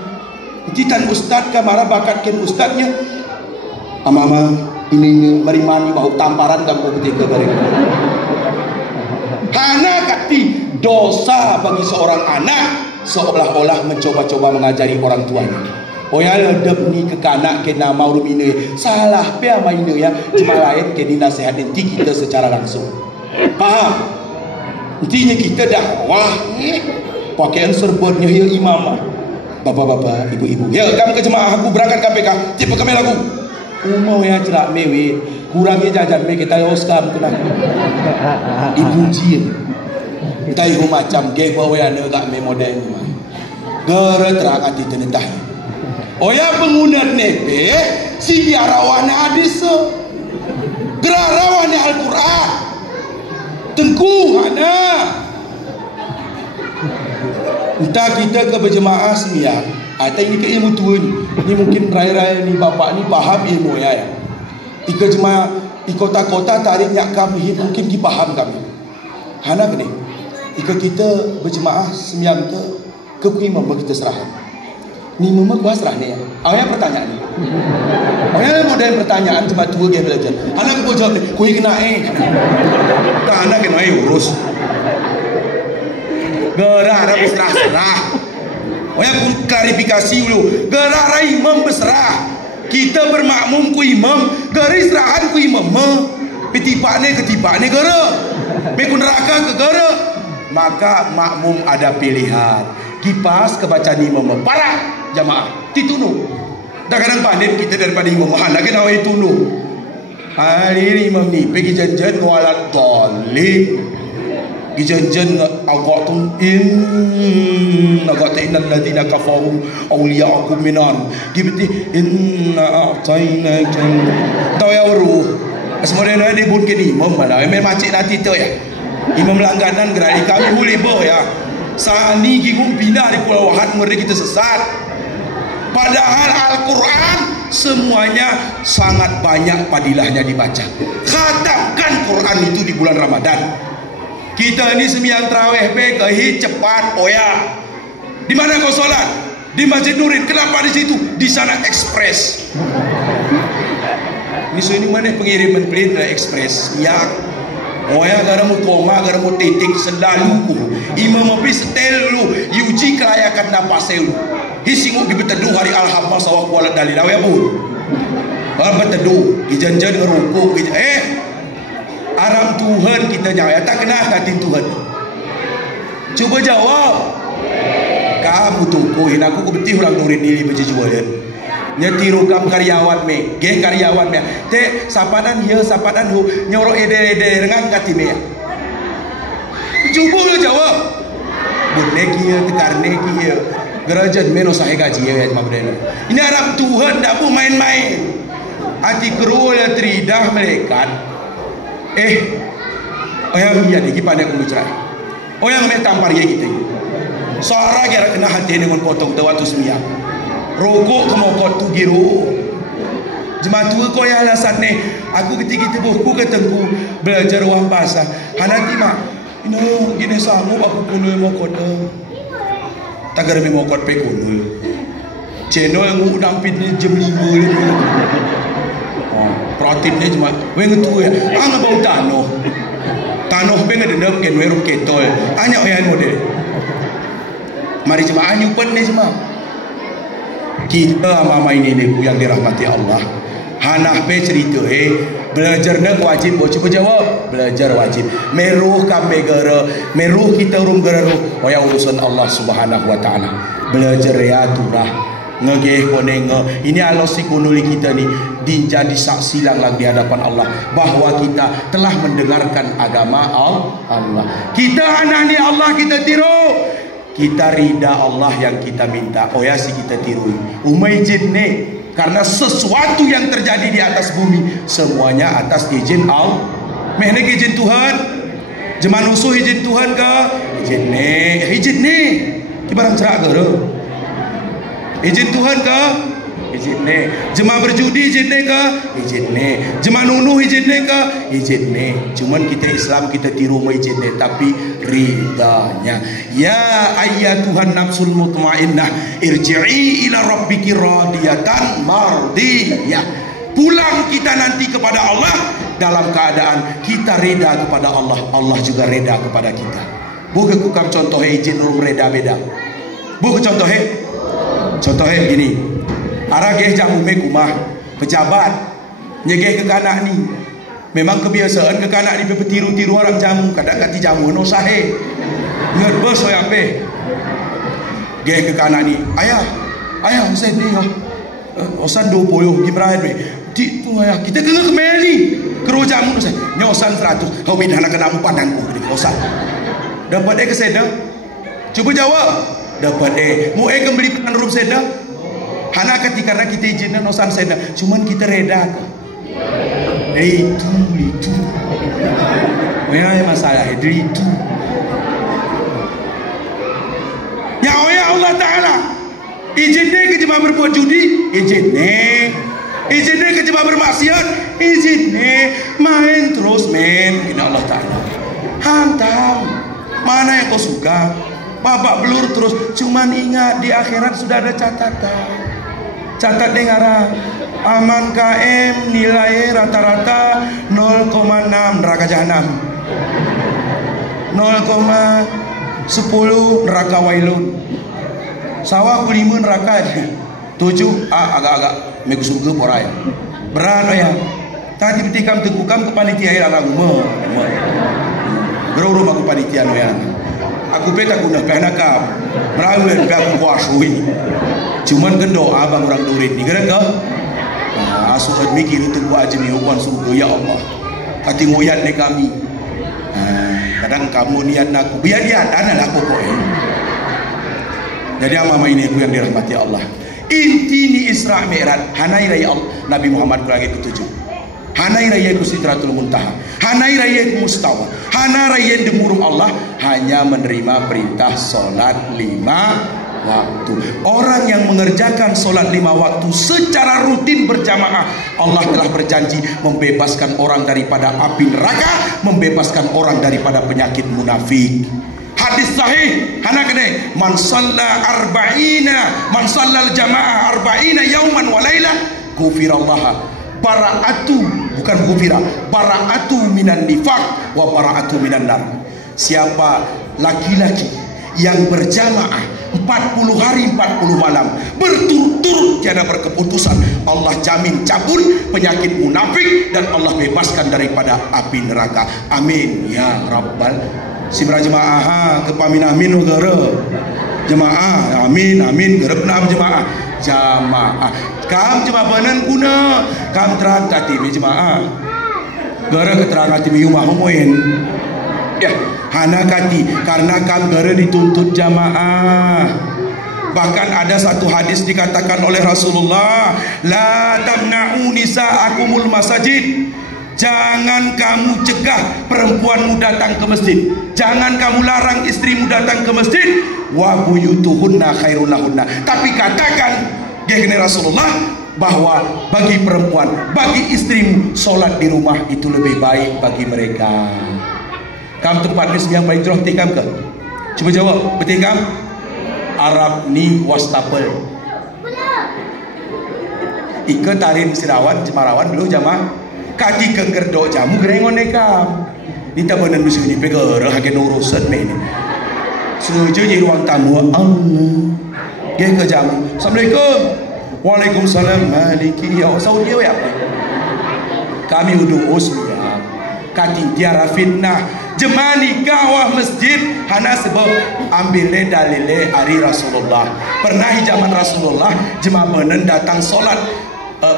jitan ustaz kamara bakatkan ustaznya mama ini marimani mau tamparan kamu ketika dari hana kati dosa bagi seorang anak seolah-olah mencoba-coba mengajari orang tuanya oh ya ledep ni ke kanak ke nama urum ini salah pe ama ini ya cuma lain ke nasihat nanti kita secara langsung paham intinya kita dakwah pakaian serbatnya ya imamah Bapak-bapak, ibu-ibu, ya kamu ke jemaah aku berangkat KPK, tipe kami lagu umau ya cerak mewe kurangnya jajan me kita yoskam kena ibu jin kita ibu macam gay bawa ya negak me model gara terang hati tenetah oh ya pengguna nepe si biarawan hadis gerarawan Al-Quran tengku ada entah kita ke berjemaah sembiang atau ini ke ilmu tua ni mungkin raya-raya ni bapak ni faham ilmu ya ika jemaah di kota-kota tarik nyak kami mungkin dipaham kami hana kene ika kita berjemaah sembiang ke imam kita serah ni mama kuas serah ni awak pertanyaan ni awak model pertanyaan cuma tua dia belajar hana aku jawab ni kui kena tak hana kena urus gerah ada berserah-serah. Oh ya, aku klarifikasi dulu. Gerah imam berserah. Kita bermakmum ku imam, garis serahan ku imam. Petipane ketipane gerah. Bekun neraka ke gerah. Maka makmum ada pilihan. Kipas kebaca imam. Parah jamaah. Titunu. Dah kadang pandai kita daripada imam. Lagi nawai tunu. Hari imam ni pergi janjian walat dolih. Gijanjan agak tun agak innal ladina kafaru awliya'akum minar gibti inna a'tainaka tahu ya waru asmorena ni bun kini imam mana memang macik nanti tu ya imam langganan gerai kami boleh boh ya sani gigum pindah di Pulau Wahad ngeri kita sesat padahal Al-Quran semuanya sangat banyak padilahnya dibaca khatamkan Quran itu di bulan Ramadan. Kita ini sembiang tarawih kehi cepat oya. Di mana kau solat? Di Masjid Nurin. Kenapa di situ? Di sana ekspres. Ini sini mana pengiriman pelit ekspres? Ya. Oya gara mu koma, gara mu titik selalu. Imam api setel lu. Yuji kelayakan napas lu. Hisingu dibeteduh hari alhamdulillah sawak kualat dalil. Awya pun. Beteduh. Dijanjan ngerukuk. Aram Tuhan kita jawab tak kena hati Tuhan. Cuba jawab. Kamu tungguin aku betih orang nurin diri berjualan. Nyetiru kam karyawan me, ge karyawan me. Te sapadan hieu sapadan hu nyoro ede rengang kati me. Cuba lo jawab. Budne kieu tekarne kieu. Gerajan meno sahe gaji ya cuma bedena. Ini Arab Tuhan dak bu main-main. Ati kerul ya tridah melekat. Oyang iya ni kipan aku bicara. Oyang me tampar ye kita. Suara gara kena hati dengan potong tawatu semia. Rokok kemokot tu giru. Jematu ko ya alasan ni. Aku ketika buku ketengku belajar wah bahasa. Hanati mak. Ino gini samu aku kunul mokot. Tagar me mokot pe kunul. Channel yang udang pit ni jam 5 protein cuma weng tu ya ang bau tanoh pengen dendam ken weru ketol hanya oyan model mari cuma anyu pen ni cuma kita mama ini yang dirahmati Allah hanah pe cerita belajar nak wajib coba jawab belajar wajib meruh kambe gara meruh kita rum gara oya urusan Allah Subhanahu wa taala belajar ya turah ngegeh koneng ini Allah si kunuli kita ni jadi saksi lang di hadapan Allah bahwa kita telah mendengarkan agama Allah. Kita anani Allah kita tiru. Kita rida Allah yang kita minta. Oh ya si kita tiru. Umay jinne karena sesuatu yang terjadi di atas bumi semuanya atas izin Allah. Mehne izin Tuhan. Jeman usuh izin Tuhan ke? Izin ni. Kibarang cerak ke? Izin Tuhan ke? Izin ni. Jemaah berjudi izin ni ke? Izin ni. Jemaah nunuh izin ni ke? Izin ni. Cuman kita Islam kita tiru izin ni tapi ridanya. Ya ayyatuhan nafsul mutmainnah irji'i ila rabbiki radiyatan mardiyah. Pulang kita nanti kepada Allah dalam keadaan kita reda kepada Allah. Allah juga reda kepada kita. Bukan kukam contoh izin rum reda beda. Bukan contoh contohnya begini, arageh jamu mekumah pejabat nyegeh ke kanak ni, memang kebiasaan ke kanak ni petiru-tiru orang jamu, kadang kati jamu no sahe, ingat bos saya apa? Ge ke kanan ni, ayah saya ni osan 20 gimana be. Di tu ayah kita kena kemeli. Kerja mu saya. Nya osan 100. Kau minta nak kena pandanku ke osan. Dapat ke seda? Cuba jawab. Dapat mu beli penan rum seda? Hana ketika karena kita izinkan osan seda, cuman kita reda. Itu. Memang masalah itu. Ya Allah Ta'ala izinnya ke jemaah berbuat judi, izinnya ke jemaah bermaksiat, izinnya main terus men. Ini Allah Ta'ala hantam. Mana yang kau suka, babak belur terus. Cuman ingat di akhirat sudah ada catatan. Catat dengaran aman KM nilai rata-rata 0,6 neraka jahanam, 0,10 neraka wailun, sawah 5 neraka 7 agak-agak megu surga porai berat ya. Tadi ketika tekukam ke panitia ya agama geroro aku panitia ya. Aku peta guna penakam merawat aku kuasui. Cuman kan doa bang orang durit ni kira ke asuh mikir itu buat aja ni hukuman surga ya Allah. Hati ngoyat ni kami. Kadang kamu niat aku biar dia ada lah pokoknya. Jadi ama ini aku yang dirahmati Allah. Inti ni Isra Mi'raj hanai raya Allah Nabi Muhammad ke langit ke-7. Hanai raya ku Sidratul Muntaha, hanai raya ku Mustawa, hana raya demurung Allah, hanya menerima perintah solat 5 waktu. Orang yang mengerjakan solat 5 waktu secara rutin berjamaah, Allah telah berjanji membebaskan orang daripada api neraka, membebaskan orang daripada penyakit munafik. Hadis sahih hana kene man shalla arba'ina man shallal jamaah arba'ina yauman wa laila ghufirallah bara'atu, bukan ghufira, bara'atu minan nifaq wa bara'atu minan nar. Siapa laki-laki yang berjamaah 40 hari 40 malam berturut-turut tiada berkeputusan, Allah jamin cabut penyakit munafik dan Allah bebaskan daripada api neraka. Amin ya rabbal simra jemaah kepamin amin negara jemaah amin gerepna jemaah kam jemaah banan kuna kam terang kati jemaah gara keterangan ti rumah homoin ya hana kati karena kam gara dituntut jamaah. Bahkan ada satu hadis dikatakan oleh Rasulullah, la tamna'u nisa'akumul masajid. Jangan kamu cegah perempuanmu datang ke masjid. Jangan kamu larang istrimu datang ke masjid. Wa buyutuhunna khairul lahunna. Tapi katakan gini Rasulullah bahwa bagi perempuan, bagi istrimu solat di rumah itu lebih baik bagi mereka. Kam tempat ni yang paling jauh tikam ke? Cuba jawab, betul kam? Arab ni wastapel. Ika tarin sirawan Jemarawan belum jamaah. Kaki kengkerdok jamu gerengon nekam. Nita benar musuh ni pegar hagen urusan ni. Setuju di ruang tamu Allah. Dia ke jamu. Assalamualaikum. Waalaikumsalam. Maliki ya Saudi ya. Kami udung usmia. Kaki tiara fitnah. Jemaah nikah wah masjid hana sebab ambil dalile ari Rasulullah. Pernah zaman Rasulullah jemaah benen datang solat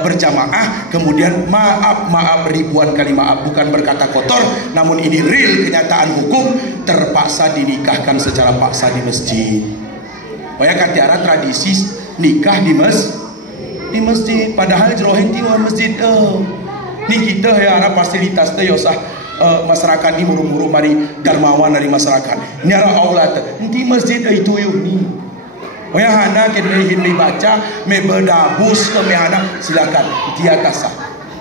berjamaah, kemudian maaf ribuan kali maaf, bukan berkata kotor, namun ini real kenyataan hukum, terpaksa dinikahkan secara paksa di masjid. Banyak katiara tradisi nikah di masjid, padahal jerohen tiwa masjid. Ni kita ya ada fasilitas teh yosah masyarakat ni muru-muru mari darmawan dari masyarakat. Ni ara aulat nanti masjid itu yuk ni. Waya hana kena hindi baca me berdabus ke me hana silakan dia kasah.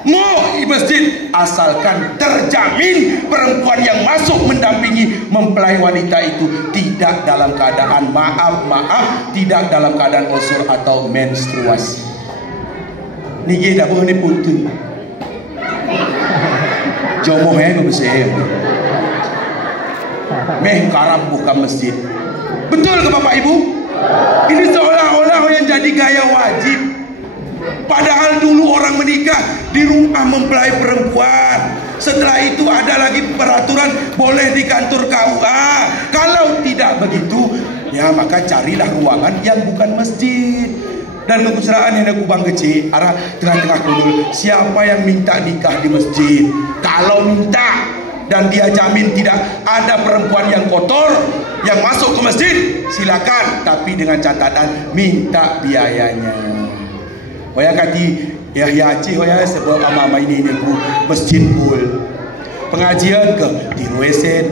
Mau di masjid asalkan terjamin perempuan yang masuk mendampingi mempelai wanita itu tidak dalam keadaan maaf tidak dalam keadaan osur atau menstruasi. Niki dah boleh puntun. Jomoh bersih. Meh karab buka masjid. Betul ke Bapak Ibu? Ini seolah-olah yang jadi gaya wajib. Padahal dulu orang menikah di rumah mempelai perempuan. Setelah itu ada lagi peraturan boleh di kantor KUA. Kalau tidak begitu, Ya, maka carilah ruangan yang bukan masjid. Dan kekuseraan yang kubang kecil arah tengah-tengah kudul, siapa yang minta nikah di masjid, kalau minta dan dia jamin tidak ada perempuan yang kotor yang masuk ke masjid, silakan, tapi dengan catatan minta biayanya. Hoya kati ya Aceh hoya sebab ama ini ku masjid pul pengajian ke di Ruesen,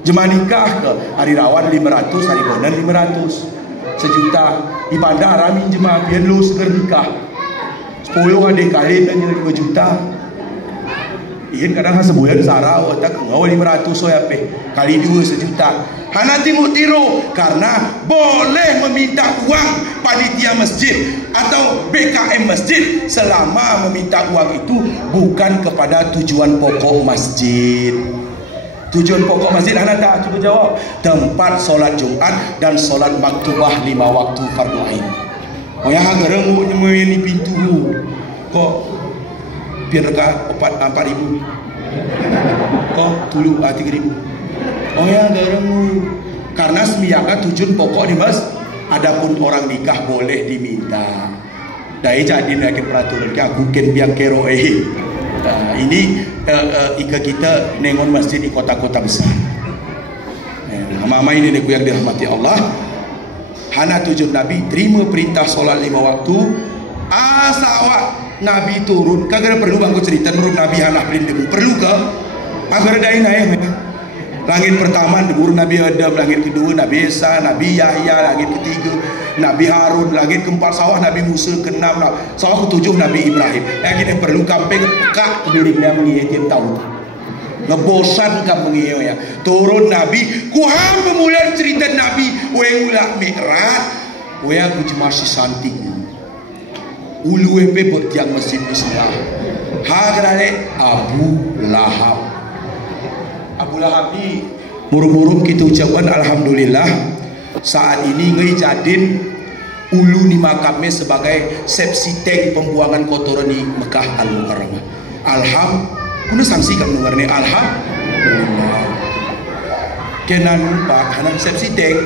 jemaah nikah ke hari rawan 500, hari bonan 500, sejuta. Ibadah rami jemaah biar lu seger nikah 10 adik kali dan 5 juta. Iin kadang sebulan sarau tak ngawal 500 so ya pe kali 2 sejuta. Hana timuk tiru karena boleh meminta uang panitia masjid atau BKM masjid selama meminta uang itu bukan kepada tujuan pokok masjid. Tujuan pokok masjid Hana tak cuba jawab, tempat solat Jumat dan solat maktubah 5 waktu fardu ain. Oh ya gereng nyemeni pintu kok biar rega 4.000 kok tulu 3.000. Oh ya gereng karena semiaga tujuan pokok di mas. Adapun orang nikah boleh diminta. Dai jadi nak peraturan ke aku ken biang kero ini ika kita nengon masjid di kota-kota besar. Mama ini aku yang dirahmati Allah. Hana tujuan Nabi terima perintah solat 5 waktu. Asa awak Nabi turun kagak perlu bangku cerita menurut Nabi Hana perintah perlu ke agar ada ini langit pertama debur Nabi Adam, langit kedua Nabi Isa, Nabi Yahya, langit ketiga Nabi Harun, langit keempat sawah Nabi Musa, keenam sawah ketujuh Nabi Ibrahim. Yang kita perlu kampeng kak dirinya mengiya tiap tahun ngebosan kamu mengiya ya turun Nabi kuham pemulihan cerita Nabi weng ulak Mi'raj weng aku masih santing ulu epe bertiang masjid Islam hagrale Abu Lahab ni murung-murung kita ucapkan alhamdulillah saat ini ngejadin ulu ni makamnya sebagai sepsi tank pembuangan kotoran di Mekah Al-Mukarramah. Kuna sanksi kan dengar ni alhamdulillah. Kenan pak hanan sepsi tank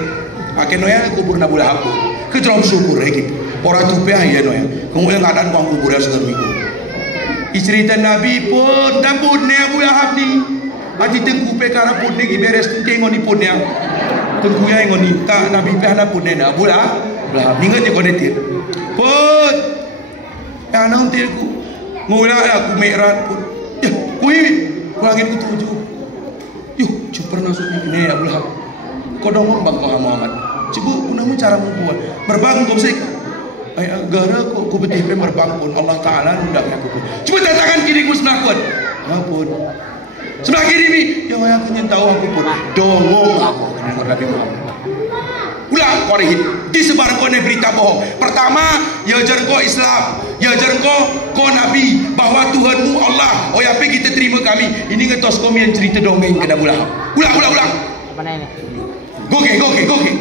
akan noya kubur Abu Lahab ke dalam syukur lagi. Orang tupe aja noya. Kemudian ngadan bang kubur segar minggu. Cerita Nabi pun dapur ni Abu Lahab ni. Aji tengku pe kara pun ni beres tengok ni pun yang tengku yang ngoni tak Nabi pe hana pun ni dah bulah ningat je kau netir pun yang nang tirku mula aku Mi'raj pun ya kui langit ku tujuh yuh cuper nasuk ni ya bulah kau dong bang kau Muhammad cebu punamu cara membuat berbangun kau sih gara ku betih pe berbangun Allah Taala undang aku cuba tangan kiri ku senakut apun sebelah kiri ni ya aku tahu aku pun dongong aku dengan Nabi Muhammad ulah korehit disebar kau berita bohong. Pertama ya jerko Islam ya jerko kau Nabi bahwa Tuhanmu Allah oh ya kita terima kami ini ngetos kami yang cerita dongeng kena ulang apa ini goke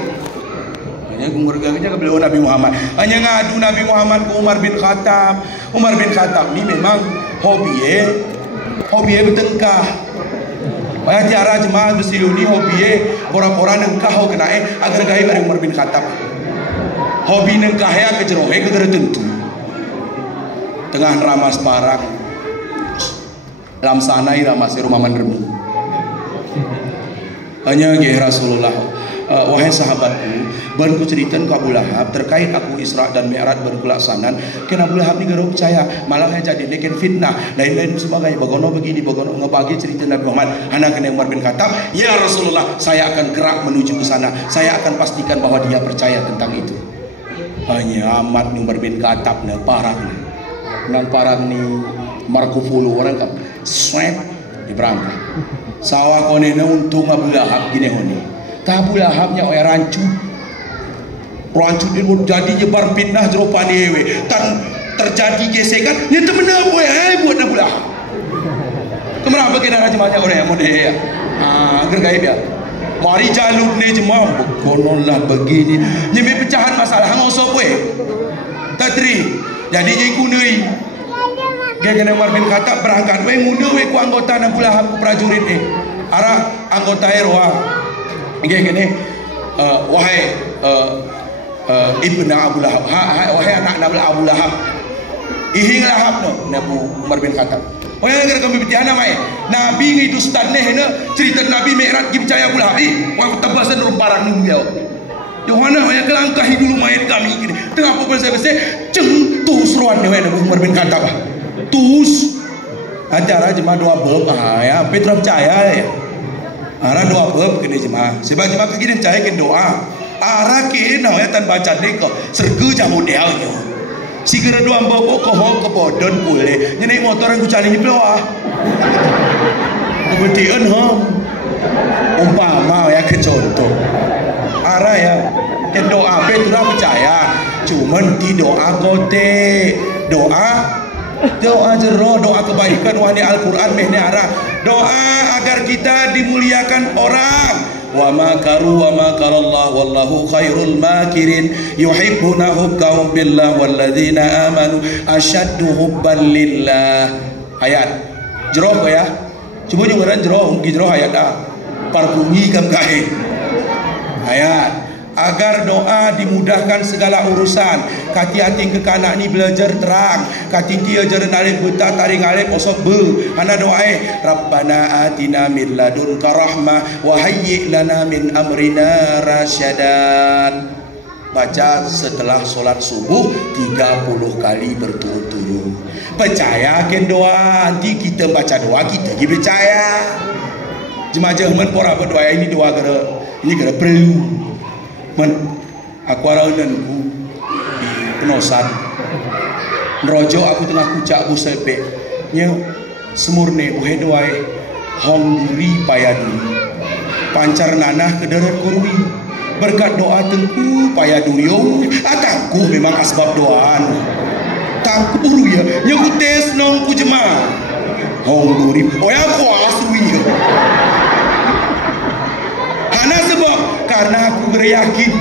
hanya gumurganya ke beliau Nabi Muhammad hanya ngadu Nabi Muhammad ke Umar bin Khattab ni memang hobi bertengkar. Banyak tiara jemaah bersiluni hobi pora-pora nengkah kena agar gaya dari Umar bin Khattab. Hobi nengkah ya kejerohe kegera tentu. Tengah ramas parang, lamsanai ramas rumah mandermu. Hanya gaya Rasulullah. Wahai sahabatku, banku ceritakan ke Abu Lahab terkait aku Isra dan Mi'raj berkelaksanaan. Kena Abu Lahab ni gak percaya, malah yang jadi nekin fitnah, lain-lain sebagainya. Bagono begini, bagono ngebagi cerita Nabi Muhammad. Anak kena Umar bin Khattab, ya Rasulullah, saya akan gerak menuju ke sana. Saya akan pastikan bahwa dia percaya tentang itu. Hanya amat Umar bin Khattab ni parah ni, nang parah ni Markufulu orang kan, swab di berangkat. Sawah kone ni untung Abu Lahab gini honi. Abu Lahabnya orang rancu dia jadi nyebar fitnah jeropan dewe tan terjadi gesekan ni temenan buat Abu Lahab kenapa kena jemaahnya orang yang mode ya gergaib ya mari jalur ni jemaah konon lah begini nyembe pecahan masalah hang osop we tatri jadi nyai kuneri dia kena Umar bin Khattab berangkat we ngunda we ku anggota Abu Lahab ku prajurit arah anggota Eroa gini wahai ibnu Abu Lahab, wahai anak Nabi Abu Lahab, ihing Lahab no Nabi Umar bin Khattab. Oh yang kira kami betian namai Nabi ngidu staneh na cerita Nabi Mi'raj gi percaya Abu Lahab. Wah tebasan rumparang nu dia. Yohana yang kelangkahi dulu mayat kami gini. Tengah apa bersih-bersih ceng tu seruan dewe Nabi Umar bin Khattab. Tus acara jemaah doa bab ya Petra percaya ya. Ara doa bab kini jemaah. Sebab jemaah kini percaya ke doa. Ara kini ya tan baca dek sergu jamu dealnya. Si kira doa bab ko ho ke bodon boleh. Nyene motor aku cari ni pelah. Kemudian umpama ya ke contoh. Ara ya ke doa Petra percaya. Cuman di doa kote doa jero, doa kebaikan wahai Al-Quran mehne arah doa agar kita dimuliakan orang. Wa makaru wa makarallah wallahu khairul makirin yuhibbuna hubbahum billah walladzina amanu asyaddu hubban lillah. Ayat jero ya coba juga jero mungkin jero ayat parpungi kam kae ayat agar doa dimudahkan segala urusan. Kati hati ke kanak ni belajar terang. Kati dia jaran alif buta taring alif osok be. Ana doae Rabbana atina min ladunka rahmah wa hayyi lana min amrina rasyadan. Baca setelah solat subuh 30 kali berturut-turut. Percaya ke doa. Nanti kita baca doa kita percaya. Jemaah men pora berdoa ini doa gara perlu. Aku araunan ku di penosan ngerojo aku tengah kucak ku sepe nya semurne uhe doai hong duri payaduri pancar nanah ke darat kurui berkat doa tengku payaduri atangku memang asbab doaan tangku uru ya nya ku tes nong ku jemaah hong duri oh ya ku asui karena sebab karena aku beryakin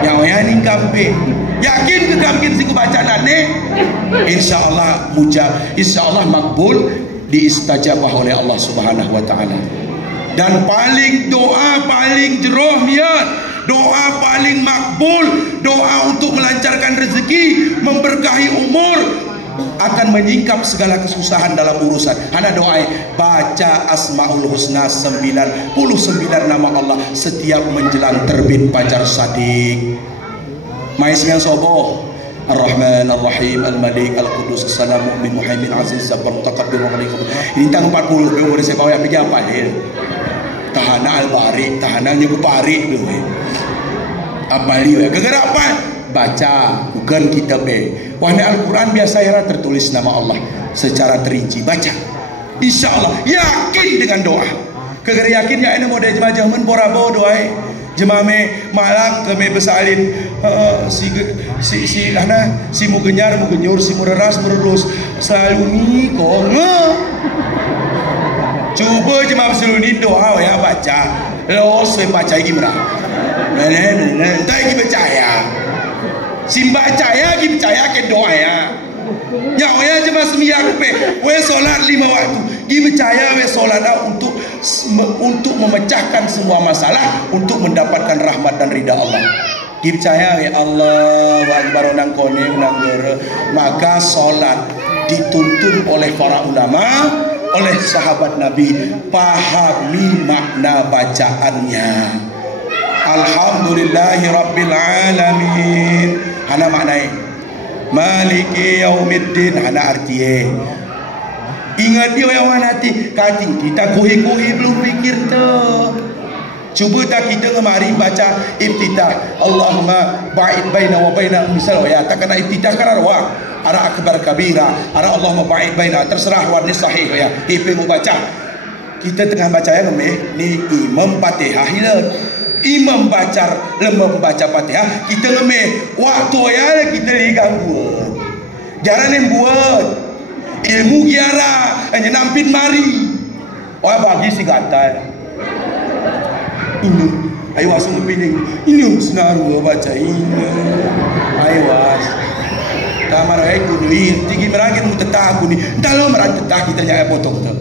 nyawa ni kampe yakin ke kamkin si kebaca nane insyaallah insyaallah makbul diistajabah oleh Allah Subhanahu wa taala. Dan paling doa paling jeroh niat, doa paling makbul, doa untuk melancarkan rezeki, memberkahi umur, akan menyingkap segala kesusahan dalam urusan. Hana doa baca Asmaul Husna 99 nama Allah setiap menjelang terbit fajar shadiq. Mai sembilan soboh Ar-Rahman Ar-Rahim Al-Malik Al-Qudus As-Salam Mu'min Muhaimin Aziz Sabar Mutakabbir wa Malik. Ini tang 40 boleh saya bawa pergi apa dia? Tahana Al-Bari, tahananya ku Bari tu. Apa dia? Kegerapan baca bukan kitab wahai Al-Quran biasa era tertulis nama Allah secara terinci baca insyaallah yakin dengan doa kegera yakin ya ini model jemaah jaman porabo doa jemaah me malak ke me besalin si mu genyar mu genyur si mu reras mu rerus selalu ni kok coba jemaah seluni doa ya baca los we baca gimana entah lagi percaya Simbacaya percaya ke doa ya. Ya oya cuma semiyang pe. We solat 5 waktu. Percaya we solat untuk memecahkan semua masalah, untuk mendapatkan rahmat dan ridha Allah. Percaya we Allah wa akbar nang kone nang gere. Maka solat dituntun oleh para ulama, oleh sahabat Nabi, pahami makna bacaannya. Alhamdulillahi Rabbil Alamin. Hana maknai Maliki Yaumiddin. Hana artinya ingat dia yang hati kating kita kuhi-kuhi belum pikir tu. Cuba tak kita kemari baca iftitah Allahumma ba'id baina wa baina misal ya tak kena iftitah kan arwah ara akbar kabira ara Allahumma ba'id baina terserah warni sahih ya ipe mau baca kita tengah baca ya ni imam Fatihah hilang imam baca membaca Fatihah kita lemeh waktu ya kita diganggu jaran yang buat ilmu kiara hanya nampin mari wah bagi si gatal ini ayo asum pilih ini senaru baca ini ayo was kamar aku duit tinggi merangin mu tetah aku ni entah lo merang tetah kita nyai potong tu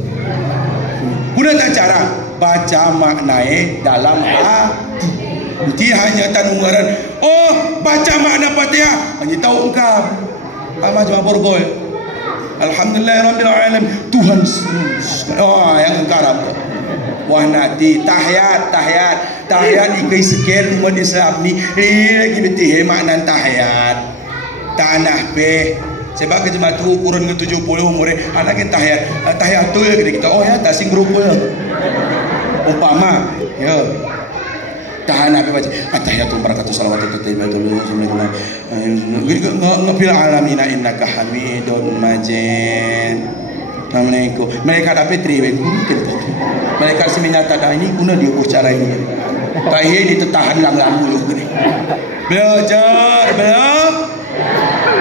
guna tak cara baca maknanya dalam hati. Nanti hanya tanungaran, oh baca makna Fatihah, hanya tahu ungkap. Macam apa borgol? Alhamdulillah Rabbil Alamin. Tuhan oh yang engkarap. Wah nanti tahiyat ikai sekian umat Islam ni lagi betul makna tahiyat. Tanah pe sebab kerja tu kurun ke 70 umur anak kita tahiyat tu ya kita oh ya tak sing grup ya. Umpama ya tahan apa baca at-tahiyatu barakatuh salawatu tayyibatu ngapil alamina innaka hamidun majid. Assalamualaikum. Mereka dapat triwek mereka seminata dah ini guna dia cara ini. Tahiyat ditahan lang-lang dulu ni. Belajar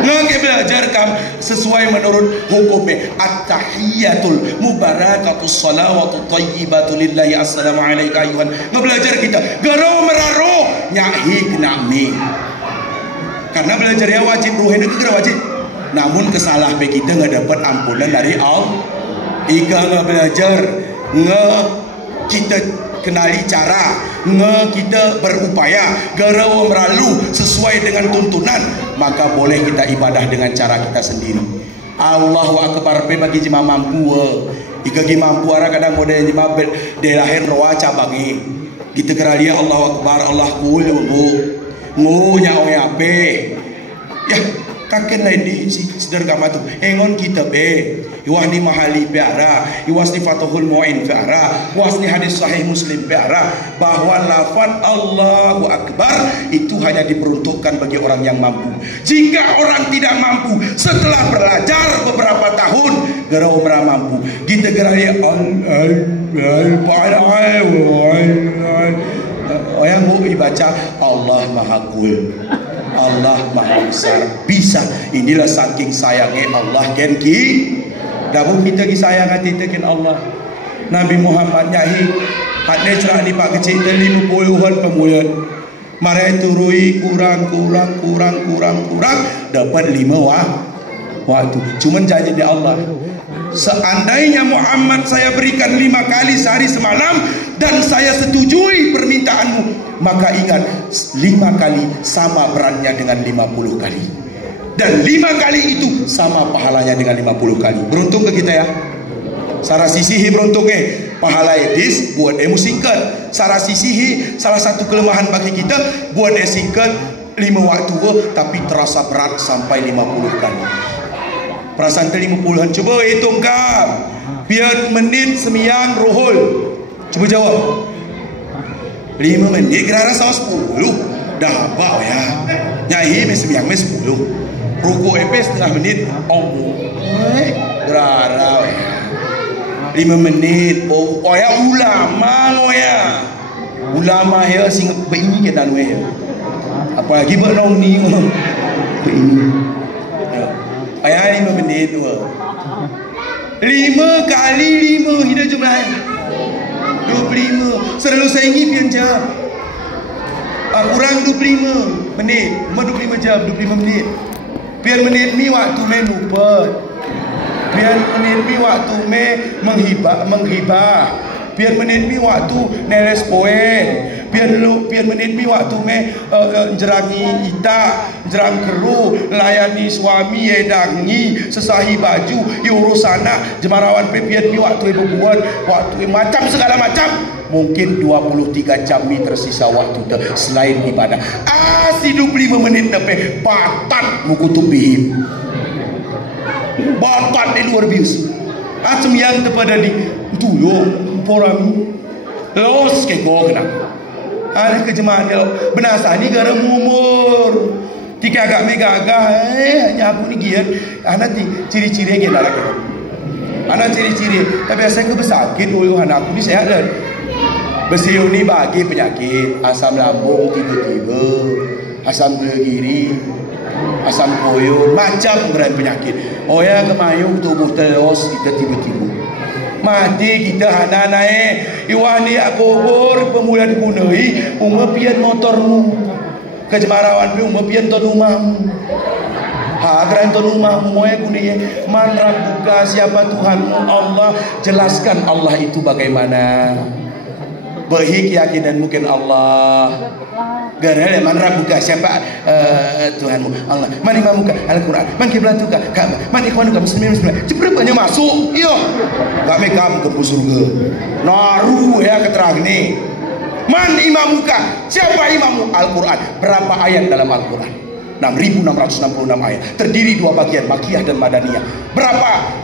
Ngake belajar kam sesuai menurut hukumnya. At-tahiyatul mubarakatus salawatu tayyibatu lillahi assalamu alayka ayuhan. Ngebelajar kita garo meraro nyahi kena mi. Karena belajar ya wajib ruhin itu kira wajib. Namun kesalah pe kita enggak dapat ampunan dari Allah. Ika enggak belajar kita kenali cara kita berupaya garawa meralu sesuai dengan tuntunan, maka boleh kita ibadah dengan cara kita sendiri. Allahu akbar pe bagi jema mampu ika gi mampu ara kadang model jema de lahir roa cabangi kita keralia Allahu akbar Allah kul ngo nya oya pe ya kakek lain di sederhana tu engon kita be iwas ni mahali biara iwas ni Fathul Muin biara iwas ni hadis sahih Muslim biara bahwa lafaz Allahu Akbar itu hanya diperuntukkan bagi orang yang mampu. Jika orang tidak mampu setelah belajar beberapa tahun gerau merah mampu kita geraya yang mau dibaca Allah Maha Kul Allah Maha Besar bisa. Inilah saking sayangnya Allah genki dalam kita disayang hati tekan Allah. Nabi Muhammad nyahi hadne cerah di pak kecil 50-an pemulihan mare turui kurang dapat 5 waktu. Cuman janji di Allah seandainya Muhammad saya berikan 5 kali sehari semalam dan saya setujui permintaanmu, maka ingat 5 kali sama beratnya dengan 50 kali dan 5 kali itu sama pahalanya dengan 50 kali. Beruntung ke kita ya. Sarah sisihi beruntungnya pahala edis buat emu singkat. Sarah sisihi salah satu kelemahan bagi kita buat singkat 5 waktu tapi terasa berat sampai 50 kali. Perasaan 50-an. Coba hitung kau. Biar menit semiyang rohul. Coba jawab. 5 menit kira rasa 10. Dah apa ya. Nyai semiyang 10. Ruku setengah menit. Oh gerara ya. 5 menit. Oh ya ulama ya. Ulama ya sing begini ke dan we. Apalagi benong ni begini. Ayah 5 menit 5 kali 5 hidup jumlah 25. Selalu saya ingin pian jam kurang 25 menit 25 jam 25 menit. Pian menit ni waktu main lupa. Pian menit ni waktu main menghibah. Pian menit ni waktu neles poen. Pian menit ni waktu jerangi ita, jerang keru, layani suami, edangi, sesahi baju, urus anak, jemarawan pian ni waktu ibu buat, waktu macam segala macam. Mungkin 23 jam ni tersisa waktu selain ibadah. 25 menit sampai batat mukutup bihim. Batat di luar biasa. Macam yang kepada di tuyuk porami los ke go kena ada kejemahan dia benasa ni garam umur tiga agak megagah hanya aku ni giat anak ciri-ciri yang lah anak ciri-ciri tapi saya kebesakit anak aku ni sehat dan besiu ni bagi penyakit asam lambung tiba-tiba asam gula kiri asam koyun macam berat penyakit oh ya kemayung tubuh telos kita tiba-tiba mati kita hana naik iwani akobor pemulihan dipunai umur pian motormu kejemarawan pi umur pian ton rumahmu geran ton rumahmu moe kuning man rabuka siapa Tuhanmu Allah jelaskan Allah itu bagaimana Berhik keyakinan mungkin Allah. Gara man rabbuka, siapa Tuhanmu? Allah. Man imamuka Al-Quran. Man kiblatuka Ka'bah. Man ikhwanuka muslimin muslimat. Cepet banyak masuk. Iya. Kami kamu ke surga. Naru ya keterang ni. Man imamuka. Siapa imamu? Al-Quran. Berapa ayat dalam Al-Quran? 6.666 ayat. Terdiri dua bagian, Makiyah dan Madaniyah. Berapa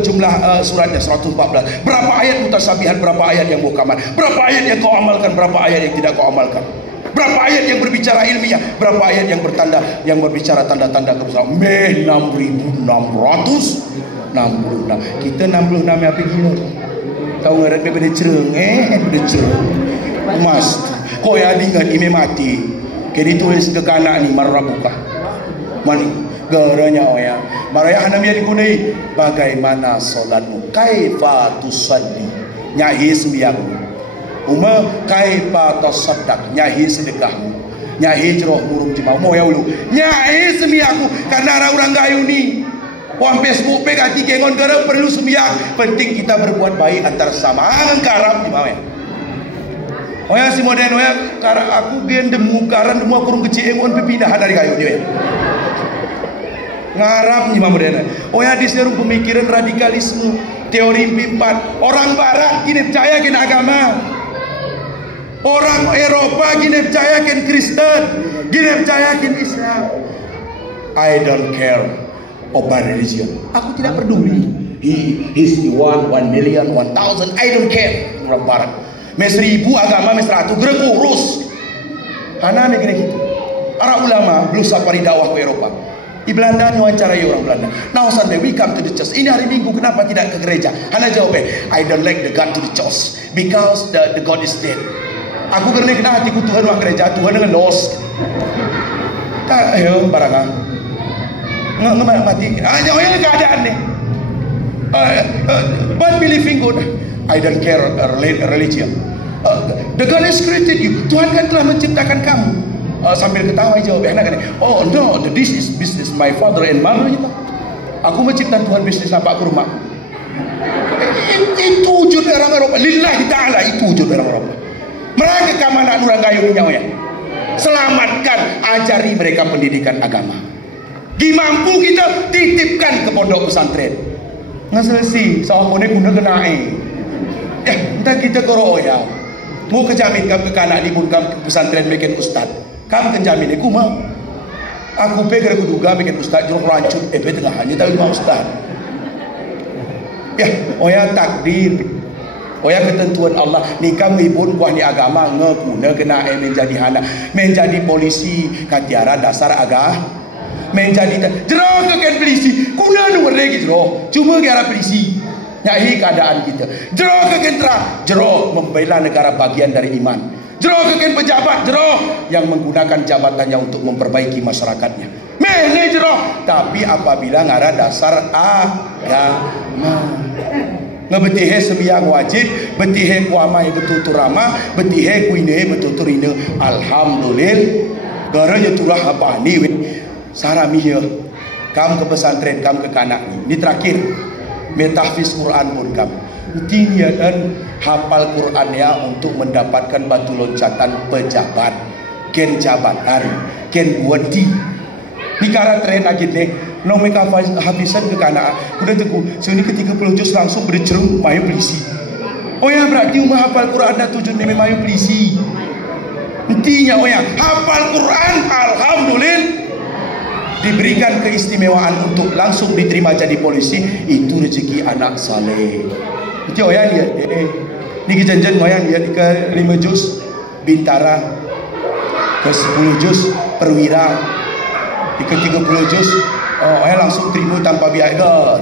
jumlah suratnya? 114. Berapa ayat mutasabihat? Berapa ayat yang muhkamat? Berapa ayat yang kau amalkan? Berapa ayat yang tidak kau amalkan? Berapa ayat yang berbicara ilmiah? Berapa ayat yang berbicara tanda-tanda kebesaran? 6.666. Kita 66 apa gila? Kau ngarat daripada cereng, daripada cereng. Emas. Kau yang ingat ime mati. Kini tulis ke kanak ni marrabuka. Mani garanya ya. Maraya hanamia dikunai. Bagaimana solatmu? Kaifa tusalli? Nyahi sembiangmu. Kaifa tasaddaq? Nyahi sedekahmu. Nyahi ceroh burung jemau. Mau ya ulu. Nyahi sembiangku karena orang gayu ni. Wang Facebook pegati kengon gara perlu sembiang. Penting kita berbuat baik antar sama. Angkarap di bawah ya. Oh ya si modern oh ya karena aku gen demu karan demu aku kurung kecil engon pepindahan dari kayu dia. Ngarap ni modern. Oh ya di serum pemikiran radikalisme, teori pimpat. Orang barat gini percaya gen agama. Orang Eropa gini percaya gen Kristen, gini percaya gen Islam. I don't care about religion. Aku tidak peduli. He is the 1 million 1,000. I don't care. Orang barat. Mes 1000 agama, mes 100 gerak urus. Hana begini gitu. Para ulama belum sapari dakwah ke Eropa. Di Belanda wawancara orang Belanda. Now Sunday we come to the church. Ini hari Minggu kenapa tidak ke gereja? Hana jawab, I don't like the God to the church because the God is dead. Aku kerana kena hatiku Tuhan wah gereja, Tuhan dengan los. Tak, ayo barangan. Nggak mati. Hanya yang keadaan ni. But believing God. I don't care religion. The God has created you. Tuhan kan telah menciptakan kamu. Sambil ketawa jawab anak kan. Oh no, this is business my father and mother. Aku menciptakan Tuhan bisnis apa aku rumah. Itu wujud orang Eropa. Lillahi ta'ala itu wujud orang Eropa. Mereka kamana orang kayu nyawa ya. Selamatkan, ajari mereka pendidikan agama. Gimampu kita titipkan ke pondok pesantren. Nggak selesai. Soal kone guna kenai. Entah kita koro ya. Mau kejamin kamu ke kanak libun kamu ke pesantren bikin ustad. Kamu kejamin aku mau. Aku pegar aku duga bikin ustad jorok rancun. Tengah hanya tahu mau ustad. Ya, oya takdir. Oya ketentuan Allah. Ni kamu libun kuah ni agama ngeguna kena menjadi hana, menjadi polisi katiara dasar agama. Menjadi jerok ke polisi. Kuna nu lagi jerok. Cuma gara polisi. Nyahi keadaan kita. Jero ke kentra, jero membela negara bagian dari iman. Jero ke ken pejabat, jero yang menggunakan jabatannya untuk memperbaiki masyarakatnya. Mene jero, tapi apabila ngara dasar agama. Ngebetihe sembiang wajib, betihe kuamai betul turama, betihe kuine betul turine. Alhamdulillah. Garanya turah apa ni? Saramiya. Kamu ke pesantren, kamu ke kanak ni. Ini terakhir. Metahfiz Quran pun kamu intinya dan hafal Quran ya untuk mendapatkan batu loncatan pejabat ken jabatan ken buati ni kara tren lagi nih no mereka hafisan ke kanak udah teguh sini ke 30 juz langsung bercerung mayu polisi. Oh ya berarti umah hafal Quran ada tujuan nih mayu polisi intinya oh ya hafal Quran alhamdulillah diberikan keistimewaan untuk langsung diterima jadi polisi, itu rezeki anak saleh. Itu ya dia. Ni kejanjian ngoyang dia ke 5 juz bintara, ke 10 juz perwira, ke 30 juz ya langsung terima tanpa biaya.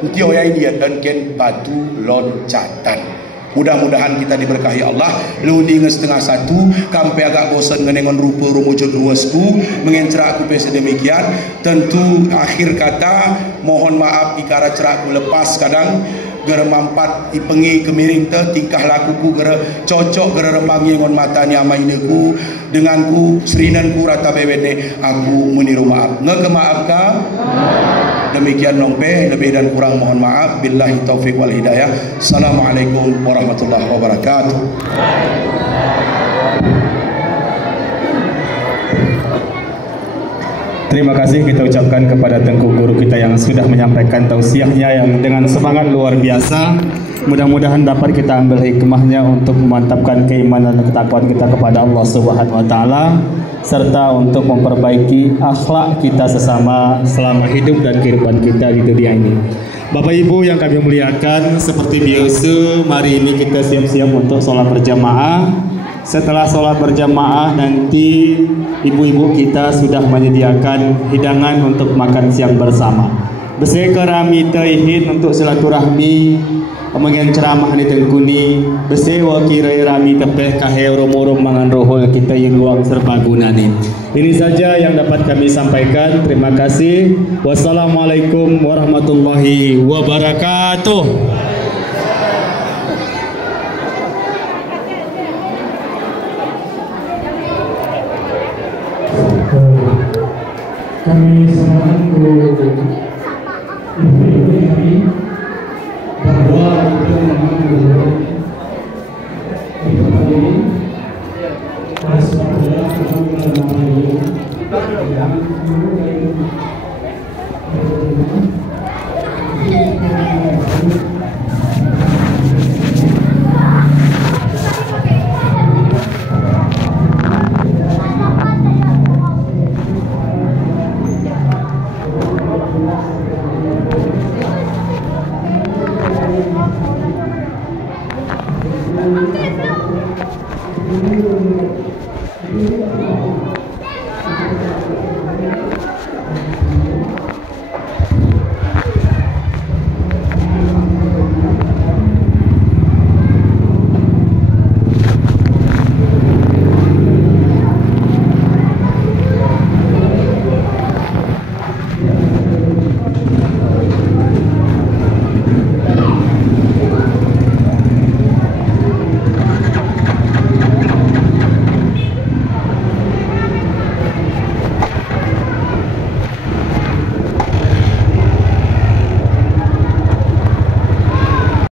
Itu ya dia dan ken batu loncatan. Mudah-mudahan kita diberkahi Allah. Luni setengah 1 kampai agak bosan ngenengon rupa rumujud ruasku mengencerak aku pesa demikian. Tentu akhir kata mohon maaf ikara cerakku lepas kadang gara mampat ipengi kemiring te tingkah lakuku gara cocok gara rembangi ngon matanya maineku denganku serinanku rata bebene aku meniru maaf. Ngekemaafkan Demikian nompe, lebih dan kurang mohon maaf. Billahi taufik wal hidayah. Assalamualaikum warahmatullahi wabarakatuh. Terima kasih kita ucapkan kepada Tengku Guru kita yang sudah menyampaikan tausiahnya yang dengan semangat luar biasa. Mudah-mudahan dapat kita ambil hikmahnya untuk memantapkan keimanan dan ketakwaan kita kepada Allah Subhanahu wa taala serta untuk memperbaiki akhlak kita sesama selama hidup dan kehidupan kita di dunia ini. Bapak Ibu yang kami muliakan, seperti biasa mari ini kita siap-siap untuk sholat berjamaah. Setelah sholat berjamaah nanti ibu-ibu kita sudah menyediakan hidangan untuk makan siang bersama. Besar kerami taihin untuk silaturahmi Kemudian ceramah di tengkuni besi wakira rami tepeh kahe romorong mangan rohol kita yang luang serbaguna nih. Ini saja yang dapat kami sampaikan. Terima kasih. Wassalamualaikum warahmatullahi wabarakatuh. Kami sambut ibu-ibu kami bahwa kita mengambil itu kali asal Thank you.